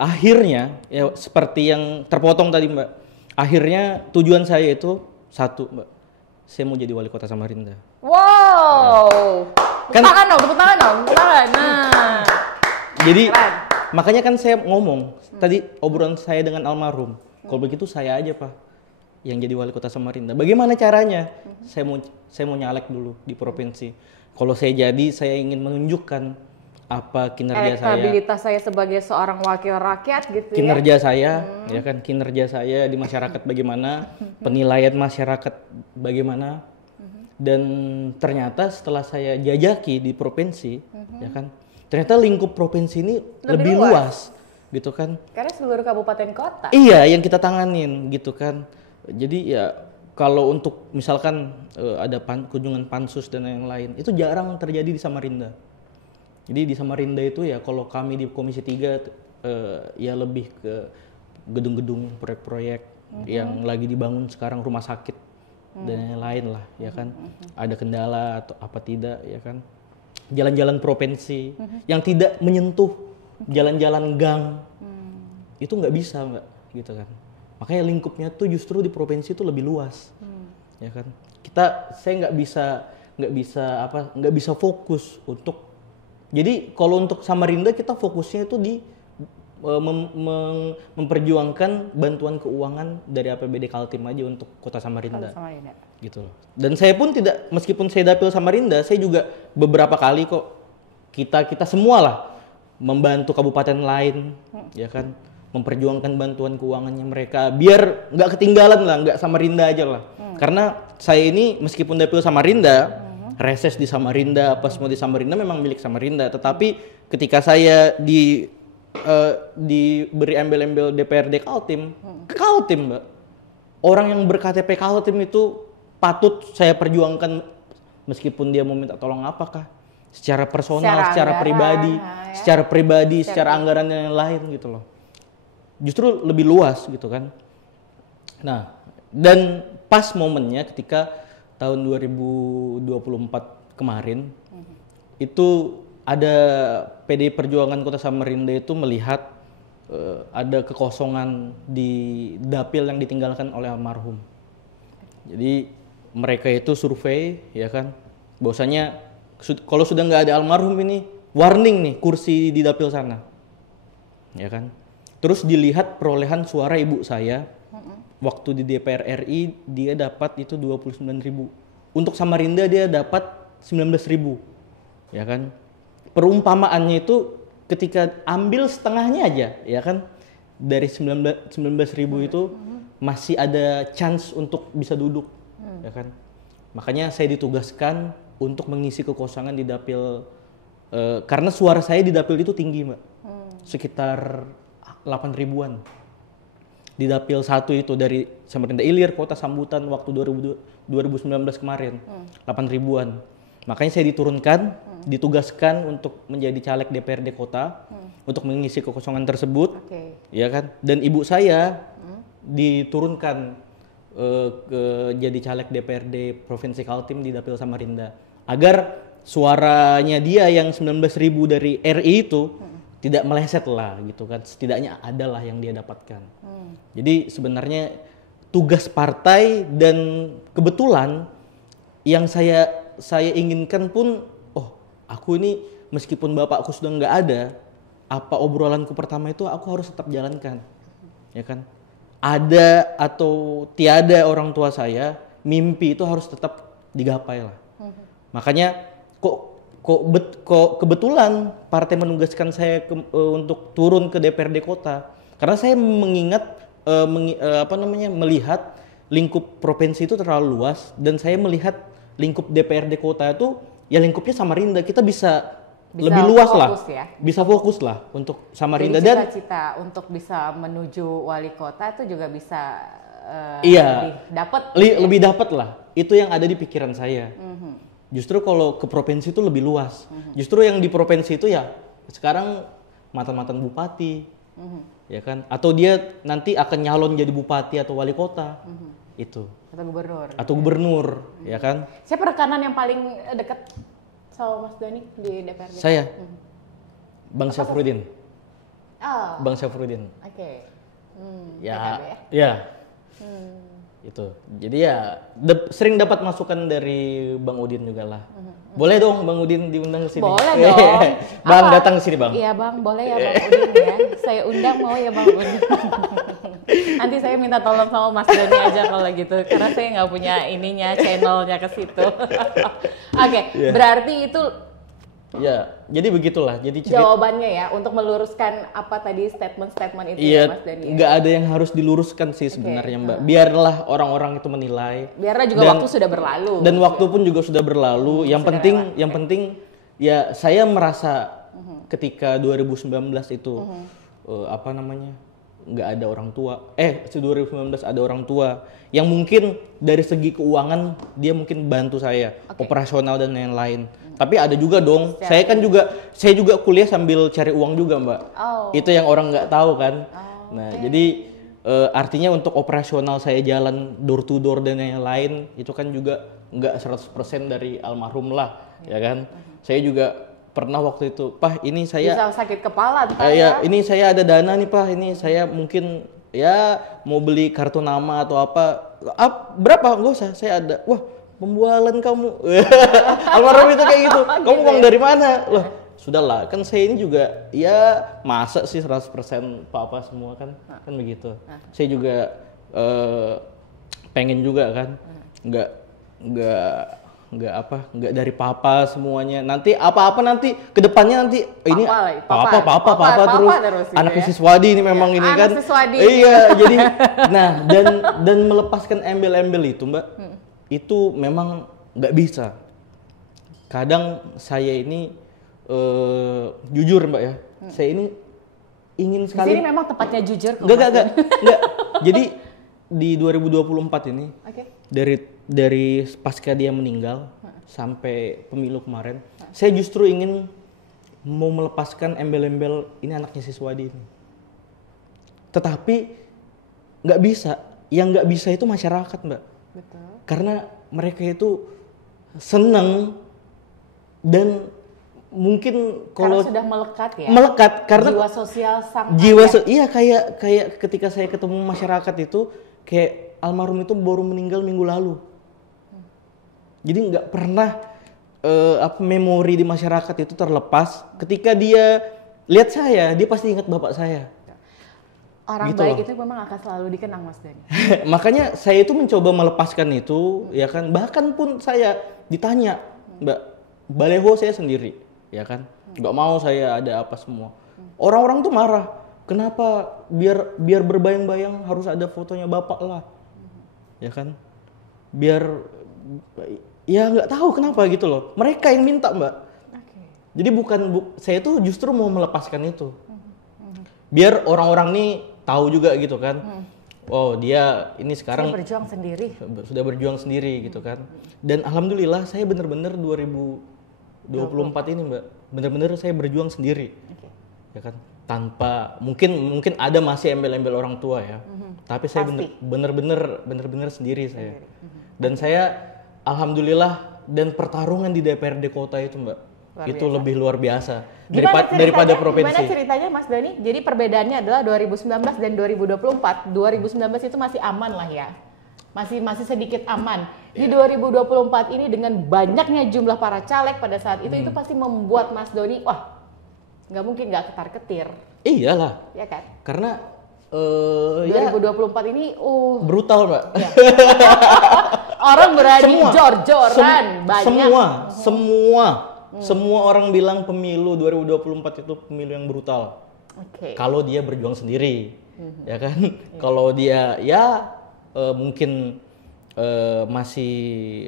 akhirnya ya seperti yang terpotong tadi Mbak. Akhirnya tujuan saya itu satu Mbak, saya mau jadi wali kota Samarinda. Wow. Kan- Tepuk tangan dong. Nah. Jadi Keren. makanya kan saya ngomong tadi obrolan saya dengan almarhum. Kalau begitu saya aja Pak yang jadi wali kota Samarinda. Bagaimana caranya? Saya mau nyalek dulu di provinsi. Kalau saya jadi, saya ingin menunjukkan apa kinerja saya. Elektabilitas saya sebagai seorang wakil rakyat gitu Kinerja saya, ya kan, kinerja saya di masyarakat bagaimana, penilaian masyarakat bagaimana. Dan ternyata setelah saya jajaki di provinsi, ya kan, ternyata lingkup provinsi ini lebih luas, gitu kan. Karena seluruh kabupaten kota. Iya, yang kita tanganin, gitu kan. Jadi ya kalau untuk misalkan ada kunjungan pansus dan yang lain, itu jarang terjadi di Samarinda. Jadi di Samarinda itu ya kalau kami di Komisi 3 ya lebih ke gedung-gedung proyek-proyek yang lagi dibangun sekarang, rumah sakit dan yang lain lah, ya kan. Ada kendala atau apa tidak, ya kan. Jalan-jalan provinsi yang tidak menyentuh jalan-jalan gang itu nggak bisa Mbak, gitu kan. Makanya lingkupnya tuh justru di provinsi itu lebih luas, ya kan. Saya nggak bisa fokus untuk. Jadi kalau untuk Samarinda kita fokusnya itu di memperjuangkan bantuan keuangan dari APBD Kaltim aja untuk Kota Samarinda. Gitu loh. Dan saya pun tidak, meskipun saya dapil Samarinda, saya juga beberapa kali kok kita semua lah membantu kabupaten lain, ya kan, memperjuangkan bantuan keuangannya mereka biar nggak ketinggalan lah, nggak Samarinda aja lah. Karena saya ini meskipun dapil Samarinda, reses di Samarinda, apa semua di Samarinda memang milik Samarinda, tetapi ketika saya diberi embel-embel DPRD Kaltim, ke Kaltim Mbak. Orang yang berKTP Kaltim itu patut saya perjuangkan meskipun dia mau minta tolong apakah secara personal, secara pribadi, secara anggaran dan yang lain gitu loh. Justru lebih luas gitu kan. Nah, dan pas momennya ketika tahun 2024 kemarin itu ada PDI Perjuangan Kota Samarinda itu melihat ada kekosongan di dapil yang ditinggalkan oleh almarhum. Jadi mereka itu survei, ya kan, bahwasanya kalau sudah nggak ada almarhum ini warning nih kursi di dapil sana, ya kan. Terus dilihat perolehan suara ibu saya waktu di DPR RI dia dapat itu 29.000. Untuk Samarinda dia dapat 19.000, ya kan. Perumpamaannya itu ketika ambil setengahnya aja, ya kan, dari 19.000 itu masih ada chance untuk bisa duduk, ya kan. Makanya saya ditugaskan untuk mengisi kekosongan di dapil, karena suara saya di dapil itu tinggi Mbak, sekitar 8.000-an. Di dapil 1 itu dari Samarinda Ilir, Kota Sambutan waktu 2019 kemarin, 8.000-an. Makanya saya ditugaskan untuk menjadi caleg DPRD Kota untuk mengisi kekosongan tersebut, ya kan. Dan ibu saya diturunkan jadi caleg DPRD Provinsi Kaltim di dapil Samarinda agar suaranya dia yang 19.000 dari RI itu tidak meleset lah gitu kan, setidaknya adalah yang dia dapatkan. Jadi sebenarnya tugas partai dan kebetulan yang saya inginkan pun, aku ini meskipun bapakku sudah nggak ada, apa obrolanku pertama itu aku harus tetap jalankan, ya kan. Ada atau tiada orang tua saya, mimpi itu harus tetap digapai lah. Makanya kok kebetulan partai menugaskan saya untuk turun ke DPRD kota karena saya melihat lingkup provinsi itu terlalu luas dan saya melihat lingkup DPRD kota itu ya lingkupnya Samarinda, kita bisa lebih luas lah, ya? Bisa fokus lah untuk Samarinda. Jadi dan cita-cita untuk bisa menuju wali kota itu juga bisa lebih dapat lah, itu yang ada di pikiran saya. Justru kalau ke provinsi itu lebih luas, justru yang di provinsi itu ya sekarang mantan bupati, ya kan, atau dia nanti akan nyalon jadi bupati atau wali kota, itu atau gubernur, ya kan. Siapa rekanan yang paling dekat sama Mas Dani di DPRD? Saya, Bang Syafruddin. Oh. Bang Syafruddin. Oke. Ya. Itu. Jadi ya sering dapat masukan dari Bang Udin juga lah. Boleh dong Bang Udin diundang ke sini. Boleh dong. Bang datang ke sini, Bang. Iya, Bang, boleh ya Bang Udin ya. Saya undang mau ya Bang Udin. Nanti saya minta tolong sama Mas Dani aja kalau gitu, karena saya nggak punya channelnya ke situ. Oke, berarti itu ya, jadi begitulah. Jadi jawabannya ya untuk meluruskan apa tadi statement-statement itu ya Mas Dani. Nggak ada yang harus diluruskan sih sebenarnya, Mbak. Biarlah orang-orang itu menilai. Biarlah juga waktu sudah berlalu. Dan waktu pun juga sudah berlalu. Yang penting ya saya merasa ketika 2019 itu nggak ada orang tua. 2019 ada orang tua yang mungkin dari segi keuangan dia mungkin bantu saya, operasional dan lain-lain. Tapi ada juga dong. Saya juga kuliah sambil cari uang juga, Mbak. Itu yang orang nggak tahu kan. Jadi artinya untuk operasional saya jalan door to door dan lain-lain itu kan juga nggak 100% dari almarhum lah, ya kan. Saya juga pernah waktu itu, Pak, ini saya bisa sakit kepala ini saya ada dana nih, Pak, ini saya mungkin ya mau beli kartu nama atau apa. Berapa? Enggak usah, saya ada. Wah, pembualan kamu. Almarhum itu kayak gitu. Kamu uang dari mana? Loh, sudahlah, kan saya ini juga ya masa sih 100% papa semua kan begitu. Saya juga pengen juga kan nggak dari papa semuanya. Nanti apa-apa nanti kedepannya nanti ini papa terus anak siswadi ini memang ini kan. Iya, jadi dan melepaskan embel-embel itu, Mbak, itu memang nggak bisa. Kadang saya ini jujur, Mbak ya, saya ini ingin sekali. Di sini memang tempatnya jujur. Enggak. Jadi di 2024 ini, dari pasca dia meninggal sampai pemilu kemarin, saya justru ingin mau melepaskan embel-embel ini anaknya Siswadi ini. Tetapi nggak bisa. Yang nggak bisa itu masyarakat, Mbak. Betul. Karena mereka itu seneng dan mungkin kalau sudah melekat ya. Melekat karena jiwa sosial sang iya kayak ketika saya ketemu masyarakat itu kayak almarhum itu baru meninggal minggu lalu. Jadi nggak pernah memori di masyarakat itu terlepas. Ketika dia lihat saya, dia pasti ingat bapak saya. Orang gitu baik itu memang akan selalu dikenang, Mas Dani. Makanya saya itu mencoba melepaskan itu, ya kan. Bahkan pun saya ditanya, Mbak, baleho saya sendiri, ya kan. Nggak mau saya ada apa semua. Orang-orang tuh marah. Kenapa biar berbayang-bayang harus ada fotonya bapak lah, ya kan. Biar ya nggak tahu kenapa gitu loh. Mereka yang minta, Mbak. Jadi saya tuh justru mau melepaskan itu. Biar orang-orang nih tahu juga gitu kan. Oh, dia ini sekarang sudah berjuang sendiri gitu kan. Dan alhamdulillah saya benar-benar 2024 ini, Mbak, benar-benar saya berjuang sendiri. Ya kan? Tanpa mungkin ada masih embel-embel orang tua ya. Tapi saya benar-benar sendiri saya. Dan saya alhamdulillah, dan pertarungan di DPRD kota itu, Mbak, itu lebih luar biasa daripada provinsi. Gimana ceritanya, Mas Dani? Jadi perbedaannya adalah 2019 dan 2024. 2019 itu masih aman lah ya. Masih sedikit aman. Di 2024 ini dengan banyaknya jumlah para caleg pada saat itu pasti membuat Mas Doni, wah, nggak mungkin nggak ketar-ketir. Iyalah. Ya kan? Karena 2024 ini brutal, Mbak. Ya. Orang berani jor-joran banyak. Semua orang bilang pemilu 2024 itu pemilu yang brutal. Kalau dia berjuang sendiri, ya kan? Kalau dia ya mungkin masih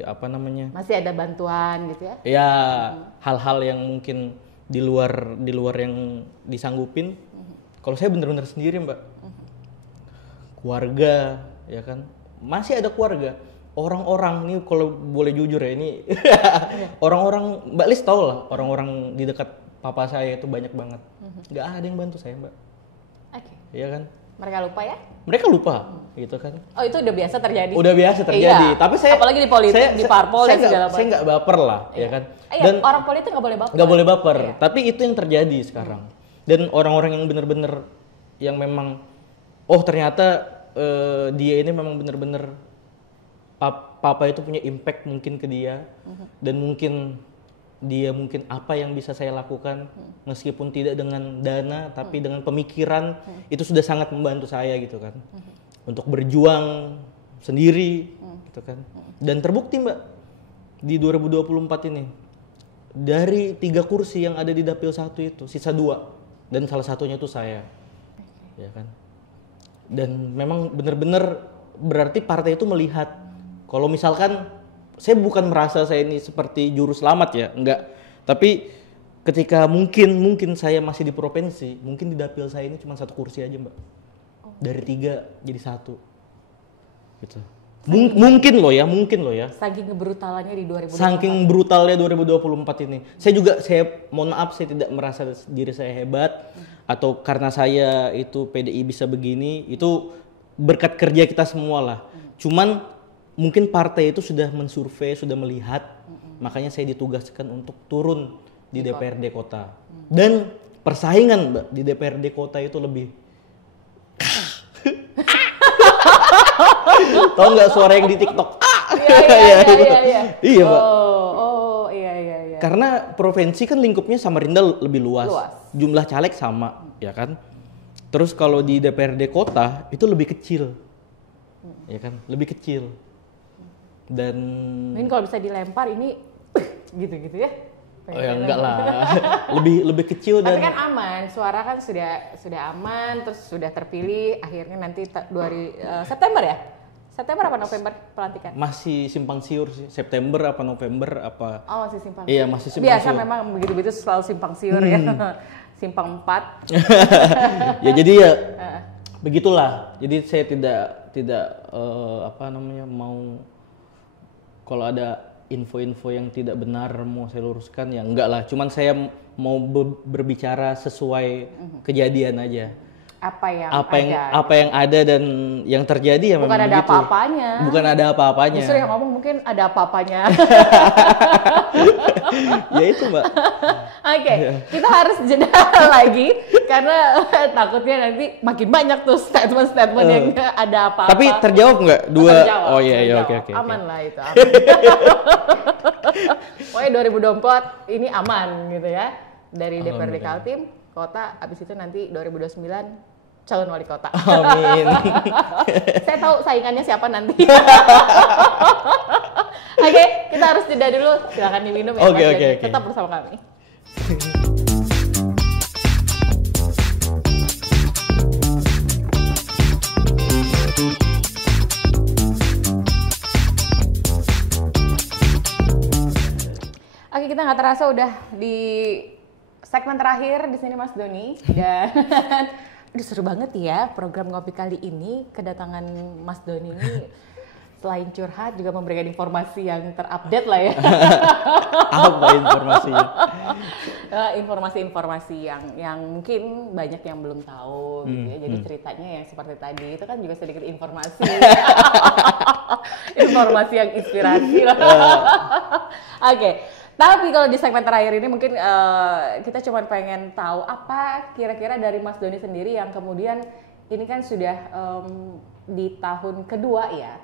apa namanya? Masih ada bantuan gitu ya? Ya hal-hal yang mungkin di luar yang disanggupin. Kalau saya benar-benar sendiri, Mbak. Keluarga, ya kan? Masih ada keluarga. Orang-orang ini kalau boleh jujur ya ini orang-orang Mbak Lis tahu lah orang-orang di dekat papa saya itu banyak banget. Nggak ada yang bantu saya, Mbak. Iya kan? Mereka lupa ya? Mereka lupa, gitu kan? Oh itu udah biasa terjadi? Udah biasa terjadi. Iya. Tapi saya apalagi di politik, di parpol dan segala macam. Saya nggak baper lah, ya kan? Dan orang politik nggak boleh baper. Nggak boleh baper. Tapi itu yang terjadi sekarang. Dan orang-orang yang benar-benar yang memang ternyata dia ini memang benar-benar papa itu punya impact mungkin ke dia dan mungkin apa yang bisa saya lakukan meskipun tidak dengan dana tapi dengan pemikiran itu sudah sangat membantu saya gitu kan untuk berjuang sendiri gitu kan dan terbukti Mbak di 2024 ini dari 3 kursi yang ada di dapil 1 itu sisa 2 dan salah satunya itu saya ya kan dan memang benar-benar berarti partai itu melihat kalau misalkan saya bukan merasa saya ini seperti juru selamat ya, enggak. Tapi ketika mungkin saya masih di provinsi, mungkin di dapil saya ini cuma 1 kursi aja, Mbak. Dari 3 jadi 1. Gitu. Mungkin loh ya. Saking kebrutalannya di 2024. Saking brutalnya 2024 ini. Saya mohon maaf saya tidak merasa diri saya hebat atau karena saya itu PDI bisa begini, itu berkat kerja kita semua lah. Cuman mungkin partai itu sudah mensurvei, sudah melihat, makanya saya ditugaskan untuk turun di DPRD kota. Dan persaingan Mbak di DPRD kota itu lebih tahu nggak suara yang di TikTok? Iya Mbak. Iya. Karena provinsi kan lingkupnya Samarinda lebih luas. Jumlah caleg sama, ya kan? Terus kalau di DPRD kota itu lebih kecil. Ya kan? Lebih kecil. Dan mungkin kalau bisa dilempar ini gitu ya. Enggak lah. lebih kecil dan tapi kan aman, suara kan sudah aman, terus sudah terpilih, akhirnya nanti September ya? September apa November pelantikan? Masih simpang siur sih. September apa November apa? Oh, masih simpang siur. Iya, masih simpang biasa siur. Memang begitu-begitu selalu simpang siur ya. Simpang 4. Ya jadi ya begitulah. Jadi saya tidak mau kalau ada info-info yang tidak benar mau saya luruskan ya enggak lah. Cuman saya mau berbicara sesuai kejadian aja. Apa yang ada dan yang terjadi ya bukan memang ada begitu. Bukan ada apa-apanya. Justru yang ngomong mungkin ada apa-apanya. Ya itu Mbak. Oke, kita harus jeda lagi karena takutnya nanti makin banyak tuh statement-statement yang ada apa-apa. Tapi terjawab nggak? Terjawab. Oh iya oke. Aman lah itu. Pokoknya 2024 ini aman gitu ya. Dari DPRD Kaltim, kota, abis itu nanti 2029 calon wali kota. Amin. Saya tahu saingannya siapa nanti. Oke, kita harus jeda dulu. Silakan diminum ya. Oke. Tetap bersama kami. Oke, kita nggak terasa udah di segmen terakhir di sini Mas Doni dan aduh seru banget ya program Ngopi kali ini. Kedatangan Mas Doni ini selain curhat juga memberikan informasi yang terupdate lah ya. Apa informasinya? Informasi-informasi yang mungkin banyak yang belum tahu gitu ya. Jadi ceritanya yang seperti tadi itu kan juga sedikit informasi. Informasi yang inspirasi lah. Oke. Tapi kalau di segmen terakhir ini mungkin kita cuma pengen tahu apa kira-kira dari Mas Doni sendiri yang kemudian ini kan sudah di tahun kedua ya,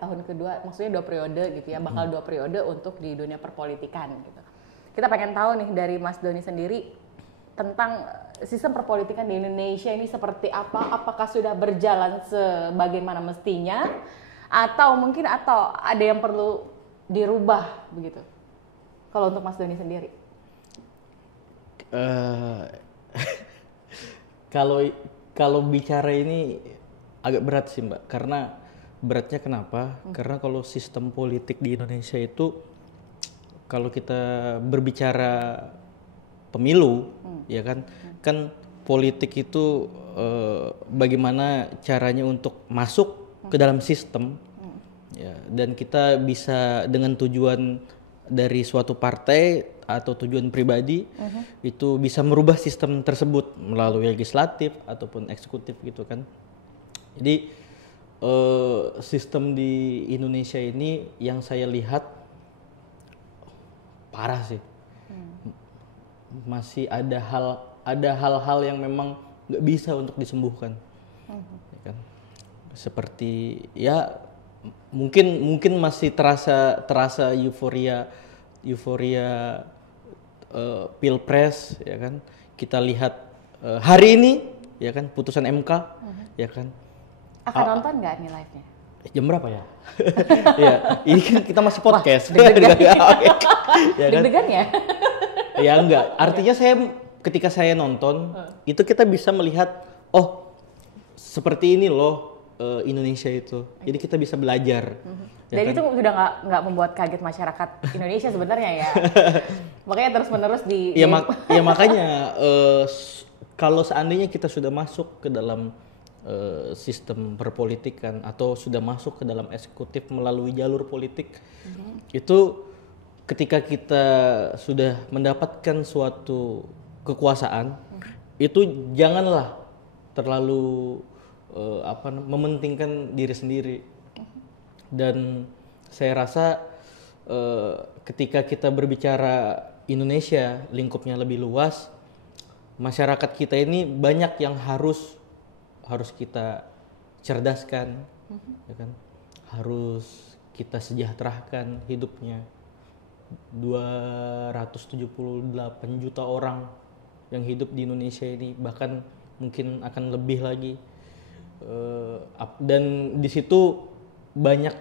maksudnya 2 periode gitu ya, bakal 2 periode untuk di dunia perpolitikan gitu. Kita pengen tahu nih dari Mas Doni sendiri tentang sistem perpolitikan di Indonesia ini seperti apa, apakah sudah berjalan sebagaimana mestinya atau ada yang perlu dirubah begitu? Kalau untuk Mas Doni sendiri? Eh, kalau kalau bicara ini agak berat sih Mbak, karena beratnya kenapa? Karena kalau sistem politik di Indonesia itu, kalau kita berbicara pemilu, ya kan politik itu bagaimana caranya untuk masuk ke dalam sistem, ya, dan kita bisa dengan tujuan dari suatu partai atau tujuan pribadi itu bisa merubah sistem tersebut melalui legislatif ataupun eksekutif gitu kan. Jadi sistem di Indonesia ini yang saya lihat parah sih. Masih ada hal-hal yang memang nggak bisa untuk disembuhkan, ya kan? Seperti ya mungkin masih terasa euforia pilpres, ya kan? Kita lihat hari ini, ya kan, putusan MK, ya kan? Akan nonton nggak nih live-nya? Jam berapa ya? Ya, ini kan kita masih podcast. Deg-degan. Ya kan? Deg-degan ya? Ya enggak, artinya ketika saya nonton itu kita bisa melihat, oh seperti ini loh Indonesia itu. Jadi kita bisa belajar. Ya Dan kan? itu udah nggak membuat kaget masyarakat Indonesia sebenarnya ya. Makanya terus-menerus Ya makanya kalau seandainya kita sudah masuk ke dalam sistem perpolitikan atau sudah masuk ke dalam eksekutif melalui jalur politik, itu ketika kita sudah mendapatkan suatu kekuasaan, itu janganlah terlalu mementingkan diri sendiri. Dan saya rasa ketika kita berbicara Indonesia, lingkupnya lebih luas, masyarakat kita ini banyak yang harus kita cerdaskan, ya kan? Harus kita sejahterakan hidupnya. 278 juta orang yang hidup di Indonesia ini, bahkan mungkin akan lebih lagi. Dan di situ banyak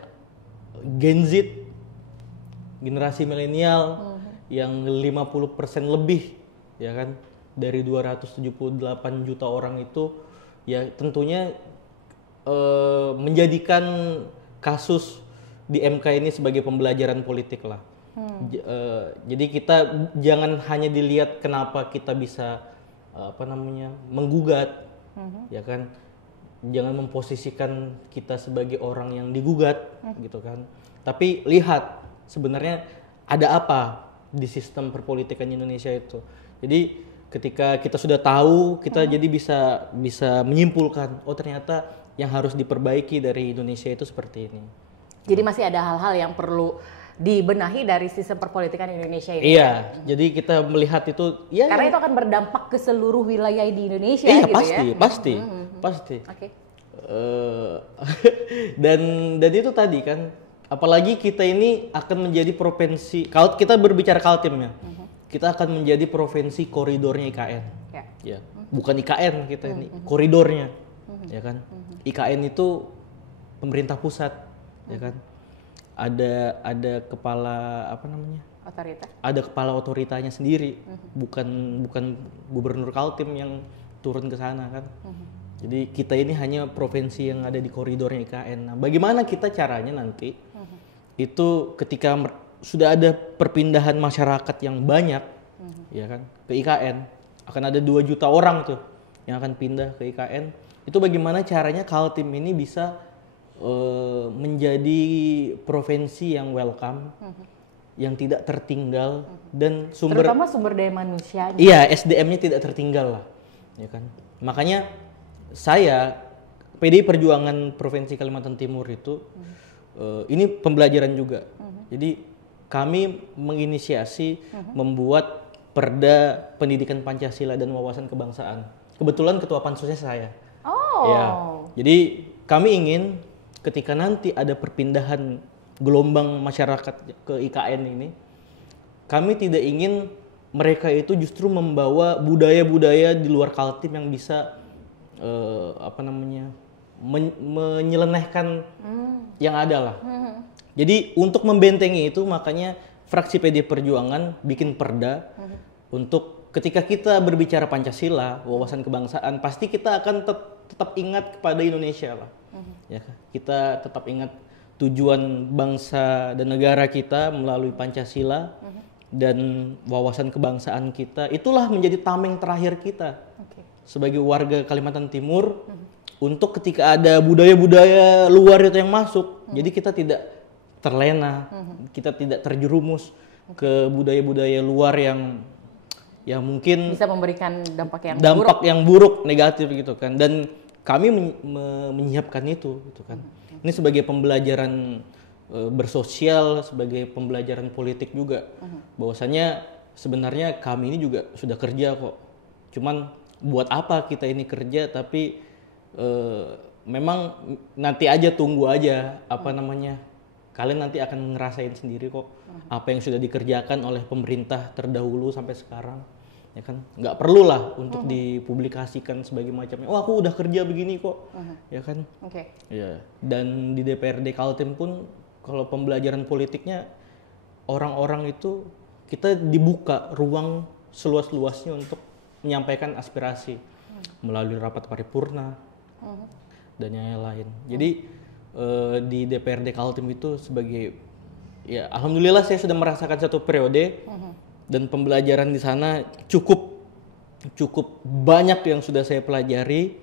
Gen Z, generasi milenial yang 50% lebih, ya kan, dari 278 juta orang itu, ya tentunya menjadikan kasus di MK ini sebagai pembelajaran politik lah. Jadi kita jangan hanya dilihat kenapa kita bisa menggugat, ya kan. Jangan memposisikan kita sebagai orang yang digugat, gitu kan. Tapi lihat sebenarnya ada apa di sistem perpolitikan Indonesia itu. Jadi ketika kita sudah tahu, kita jadi bisa menyimpulkan, oh ternyata yang harus diperbaiki dari Indonesia itu seperti ini. Jadi masih ada hal-hal yang perlu dibenahi dari sistem perpolitikan Indonesia ini. Iya, jadi kita melihat itu, ya. Karena itu akan berdampak ke seluruh wilayah di Indonesia, iya, gitu pasti, ya. pasti. Oke. Dan itu tadi kan, apalagi kita ini akan menjadi provinsi. Kalau kita berbicara Kaltim ya, kita akan menjadi provinsi koridornya IKN. Ya, bukan IKN kita ini, koridornya, ya kan. IKN itu pemerintah pusat, ya kan. Ada kepala Otorita. Ada kepala otoritanya sendiri, bukan gubernur Kaltim yang turun ke sana kan. Jadi kita ini hanya provinsi yang ada di koridornya IKN. Nah, bagaimana kita caranya nanti itu ketika sudah ada perpindahan masyarakat yang banyak, ya kan, ke IKN, akan ada 2 juta orang tuh yang akan pindah ke IKN. Itu bagaimana caranya Kaltim ini bisa menjadi provinsi yang welcome, yang tidak tertinggal, dan terutama sumber daya manusianya. Iya, SDM-nya tidak tertinggal lah, ya kan. Makanya saya PDI Perjuangan Provinsi Kalimantan Timur itu ini pembelajaran juga. Jadi kami menginisiasi membuat Perda Pendidikan Pancasila dan Wawasan Kebangsaan. Kebetulan ketua pansusnya saya. Oh. Ya. Jadi kami ingin ketika nanti ada perpindahan gelombang masyarakat ke IKN ini, kami tidak ingin mereka itu justru membawa budaya-budaya di luar Kaltim yang bisa menyelenehkan yang ada lah. Jadi untuk membentengi itu makanya fraksi PD Perjuangan bikin perda untuk ketika kita berbicara Pancasila, wawasan kebangsaan, pasti kita akan tetap ingat kepada Indonesia lah. Ya, kita tetap ingat tujuan bangsa dan negara kita melalui Pancasila dan wawasan kebangsaan kita. Itulah menjadi tameng terakhir kita sebagai warga Kalimantan Timur untuk ketika ada budaya-budaya luar itu yang masuk, jadi kita tidak terlena, kita tidak terjerumus ke budaya-budaya luar yang mungkin bisa memberikan dampak yang buruk, negatif gitu kan. Dan kami menyiapkan itu gitu kan. Ini sebagai pembelajaran bersosial, sebagai pembelajaran politik juga. Bahwasanya sebenarnya kami ini juga sudah kerja kok. Cuman buat apa kita ini kerja, tapi memang nanti aja, tunggu aja apa namanya. Kalian nanti akan ngerasain sendiri kok apa yang sudah dikerjakan oleh pemerintah terdahulu sampai sekarang, ya kan? Nggak perlu lah untuk dipublikasikan sebagai macamnya. Oh, aku udah kerja begini kok, ya kan? Ya. Dan di DPRD Kaltim pun kalau pembelajaran politiknya orang-orang itu kita dibuka ruang seluas-luasnya untuk menyampaikan aspirasi melalui rapat paripurna dan yang lain. Jadi di DPRD Kaltim itu sebagai, ya alhamdulillah saya sudah merasakan satu periode dan pembelajaran di sana cukup banyak yang sudah saya pelajari.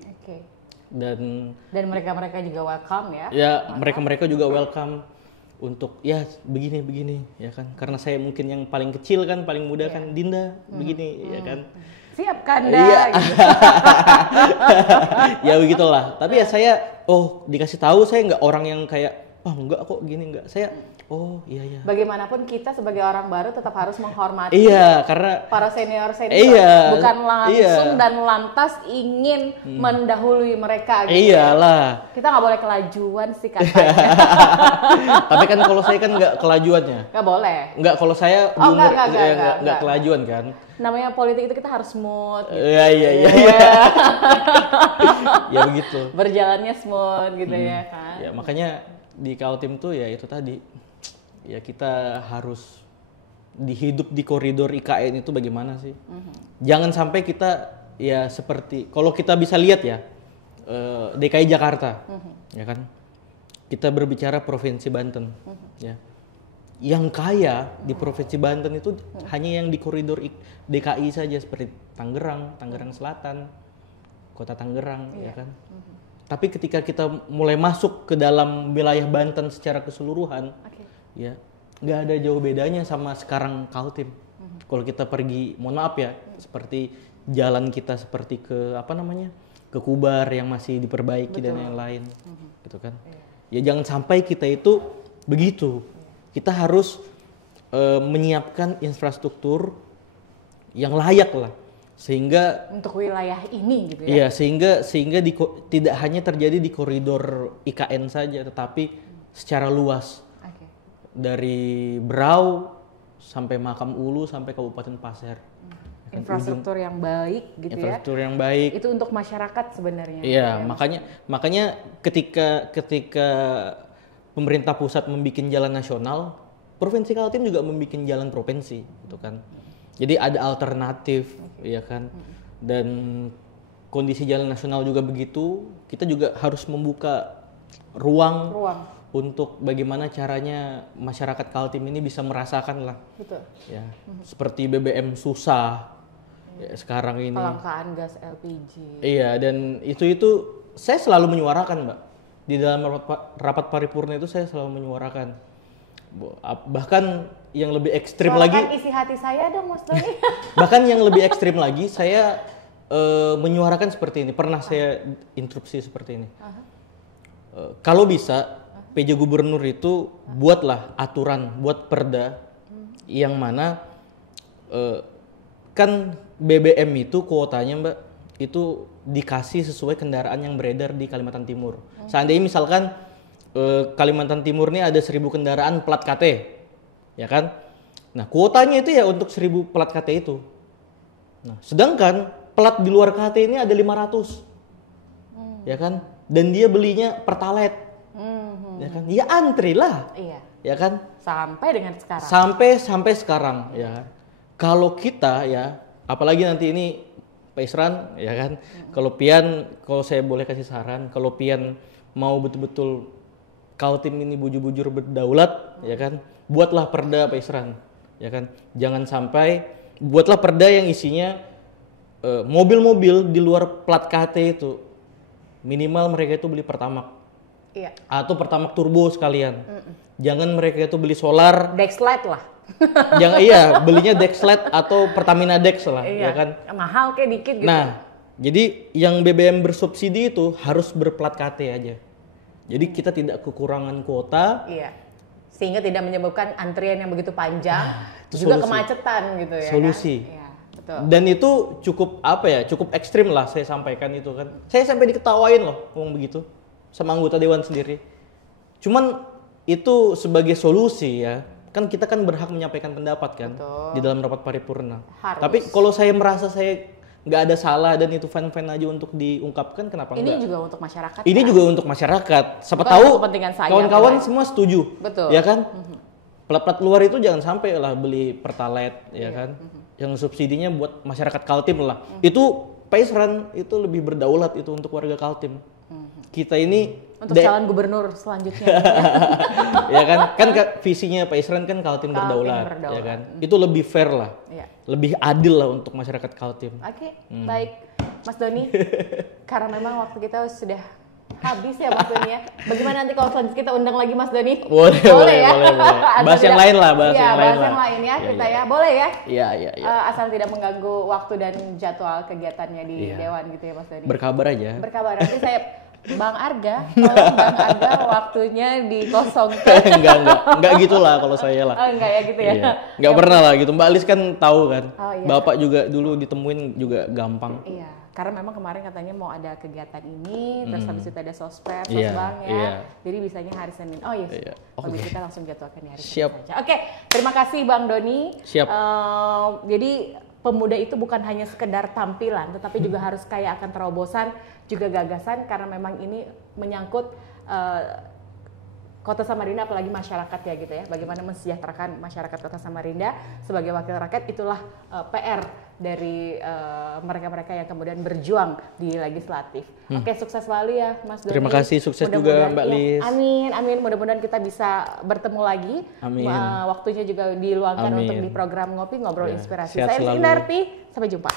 Dan mereka juga welcome ya. Ya, mereka juga welcome untuk ya begini ya kan, karena saya mungkin yang paling kecil kan, paling muda kan, Dinda begini ya kan. Siap Kanda. Iya. Gitu. Ya begitulah. Tapi ya saya dikasih tahu, saya nggak orang yang kayak enggak kok gini, enggak. Saya iya. Bagaimanapun kita sebagai orang baru tetap harus menghormati. Iya, karena para senior bukan langsung dan lantas ingin mendahului mereka gitu. Iyalah. Kita nggak boleh kelajuan sih katanya. Tapi kan kalau saya kan nggak kelajuannya. Nggak boleh. Nggak, kalau saya nggak kelajuan kan. Namanya politik itu kita harus smooth gitu. Iya. Ya begitu. Berjalannya smooth gitu ya kan. Ya makanya di Kaltim tuh ya itu tadi. Ya kita harus hidup di koridor IKN itu bagaimana sih? Jangan sampai kita ya seperti, kalau kita bisa lihat ya DKI Jakarta, ya kan? Kita berbicara Provinsi Banten, ya. Yang kaya di Provinsi Banten itu hanya yang di koridor DKI saja, seperti Tangerang Selatan, Kota Tangerang, ya kan. Tapi ketika kita mulai masuk ke dalam wilayah Banten secara keseluruhan, ya nggak ada jauh bedanya sama sekarang Kaltim. Kalau kita pergi, mohon maaf ya, seperti jalan kita seperti ke ke Kubar yang masih diperbaiki dan yang lain, gitu kan. Ya jangan sampai kita itu begitu. Kita harus menyiapkan infrastruktur yang layak lah, sehingga untuk wilayah ini gitu ya. Iya, sehingga tidak hanya terjadi di koridor IKN saja, tetapi secara luas. Dari Berau sampai Makam Ulu sampai Kabupaten Pasir. Infrastruktur yang baik gitu infrastruktur yang baik. Itu untuk masyarakat sebenarnya. Iya, makanya ketika pemerintah pusat membuat jalan nasional, Provinsi Kaltim juga membuat jalan provinsi, gitu kan. Jadi ada alternatif, ya kan. Dan kondisi jalan nasional juga begitu, kita juga harus membuka ruang. Untuk bagaimana caranya masyarakat Kaltim ini bisa merasakan lah. Betul. Ya, seperti BBM susah ya, sekarang ini. Kelangkaan gas LPG. Iya, dan itu saya selalu menyuarakan, Mbak. Di dalam rapat paripurna itu saya selalu menyuarakan. Bahkan yang lebih ekstrim lagi. Isi hati saya dong, Mas Doni. Bahkan yang lebih ekstrim lagi, saya menyuarakan seperti ini. Pernah saya interupsi seperti ini. Kalau bisa, PJ Gubernur itu buatlah aturan, buat perda yang mana kan BBM itu kuotanya, Mbak, itu dikasih sesuai kendaraan yang beredar di Kalimantan Timur. Seandainya misalkan Kalimantan Timur ini ada 1.000 kendaraan plat KT, ya kan? Nah, kuotanya itu ya untuk 1.000 plat KT itu. Nah, sedangkan plat di luar KT ini ada 500, ya kan? Dan dia belinya pertalite. Ya kan? Ya antri lah. Iya. ya kan? Sampai dengan sekarang. Sampai sekarang, ya. Kalau kita ya, apalagi nanti ini Pak Isran, ya kan? Kalau Pian, kalau saya boleh kasih saran, kalau Pian mau betul-betul Kaltim ini bujur-bujur berdaulat, ya kan? Buatlah perda Pak Isran, ya kan? Jangan sampai buatlah perda yang isinya mobil-mobil di luar plat KT itu minimal mereka itu beli Pertamax. Iya. Atau Pertamax turbo sekalian. Jangan mereka itu beli solar. Dexlite lah. Jangan iya, belinya Dexlite atau Pertamina Dex lah, Iya. ya kan? Mahal kayak dikit gitu. Nah, jadi yang BBM bersubsidi itu harus berplat KT aja. Jadi kita tidak kekurangan kuota. Iya. Sehingga tidak menyebabkan antrian yang begitu panjang, itu juga solusi. kemacetan gitu ya. Solusi. Kan? Iya, betul. Dan itu cukup apa ya? Cukup ekstrim lah saya sampaikan itu kan. Saya sampai diketawain loh ngomong begitu sama anggota dewan sendiri. Cuman itu sebagai solusi ya. Kan kita kan berhak menyampaikan pendapat kan. Betul. Di dalam rapat paripurna. Harus. Tapi kalau saya merasa saya nggak ada salah dan itu fine-fine aja untuk diungkapkan, kenapa Ini enggak? juga untuk masyarakat. Ini kan? juga untuk masyarakat. Siapa Bukan tahu kepentingan saya, kawan-kawan bukan. semua setuju. Betul. Ya kan? Plat-plat luar itu jangan sampai lah beli Pertalite, ya kan? Yang subsidinya buat masyarakat Kaltim lah. Itu Pak Isran itu lebih berdaulat itu untuk warga Kaltim. Kita ini Untuk calon gubernur selanjutnya. ya kan visinya Pak Isran kan Kaltim berdaulat, ya kan? Itu lebih fair lah. Iya. Lebih adil lah untuk masyarakat Kaltim. Oke, baik Mas Doni. Karena memang waktu kita sudah habis ya Mas Doni ya. Bagaimana nanti kalau selanjutnya kita undang lagi Mas Doni? Boleh. Bahas yang lain lah, bahas yang lain ya Iya, kita iya. ya. Boleh ya? Iya. Asal tidak mengganggu waktu dan jadwal kegiatannya di Iya. dewan gitu ya Mas Doni. Berkabar aja. Berkabar. Nanti saya Bang Arga, tolong Bang Arga waktunya dikosongkan. enggak gitulah kalau saya lah. Oh, enggak ya gitu ya. Iya. Enggak pernah lah gitu. Mbak Alis kan tahu kan. Oh, iya. Bapak juga dulu ditemuin juga gampang. Iya, karena memang kemarin katanya mau ada kegiatan ini, terus habis itu ada sospred, Iya, sosbang ya. iya. Jadi bisanya hari Senin. Oh iya, Iya. kalau Oke. kita langsung jadwalkan di hari Siap. Senin saja. Oke, terima kasih Bang Doni. Siap. Jadi pemuda itu bukan hanya sekedar tampilan, tetapi juga harus kaya akan terobosan, juga gagasan, karena memang ini menyangkut Kota Samarinda, apalagi masyarakat ya gitu ya. Bagaimana mensejahterakan masyarakat Kota Samarinda sebagai wakil rakyat, itulah PR dari mereka-mereka yang kemudian berjuang di legislatif. Oke, sukses selalu ya Mas Doni. Terima kasih, sukses juga Mbak Lis. Amin. Mudah-mudahan kita bisa bertemu lagi. Amin. Waktunya juga diluangkan Amin. untuk di program Ngopi Ngobrol Ya, Inspirasi. sehat Saya selalu. Indarti, sampai jumpa.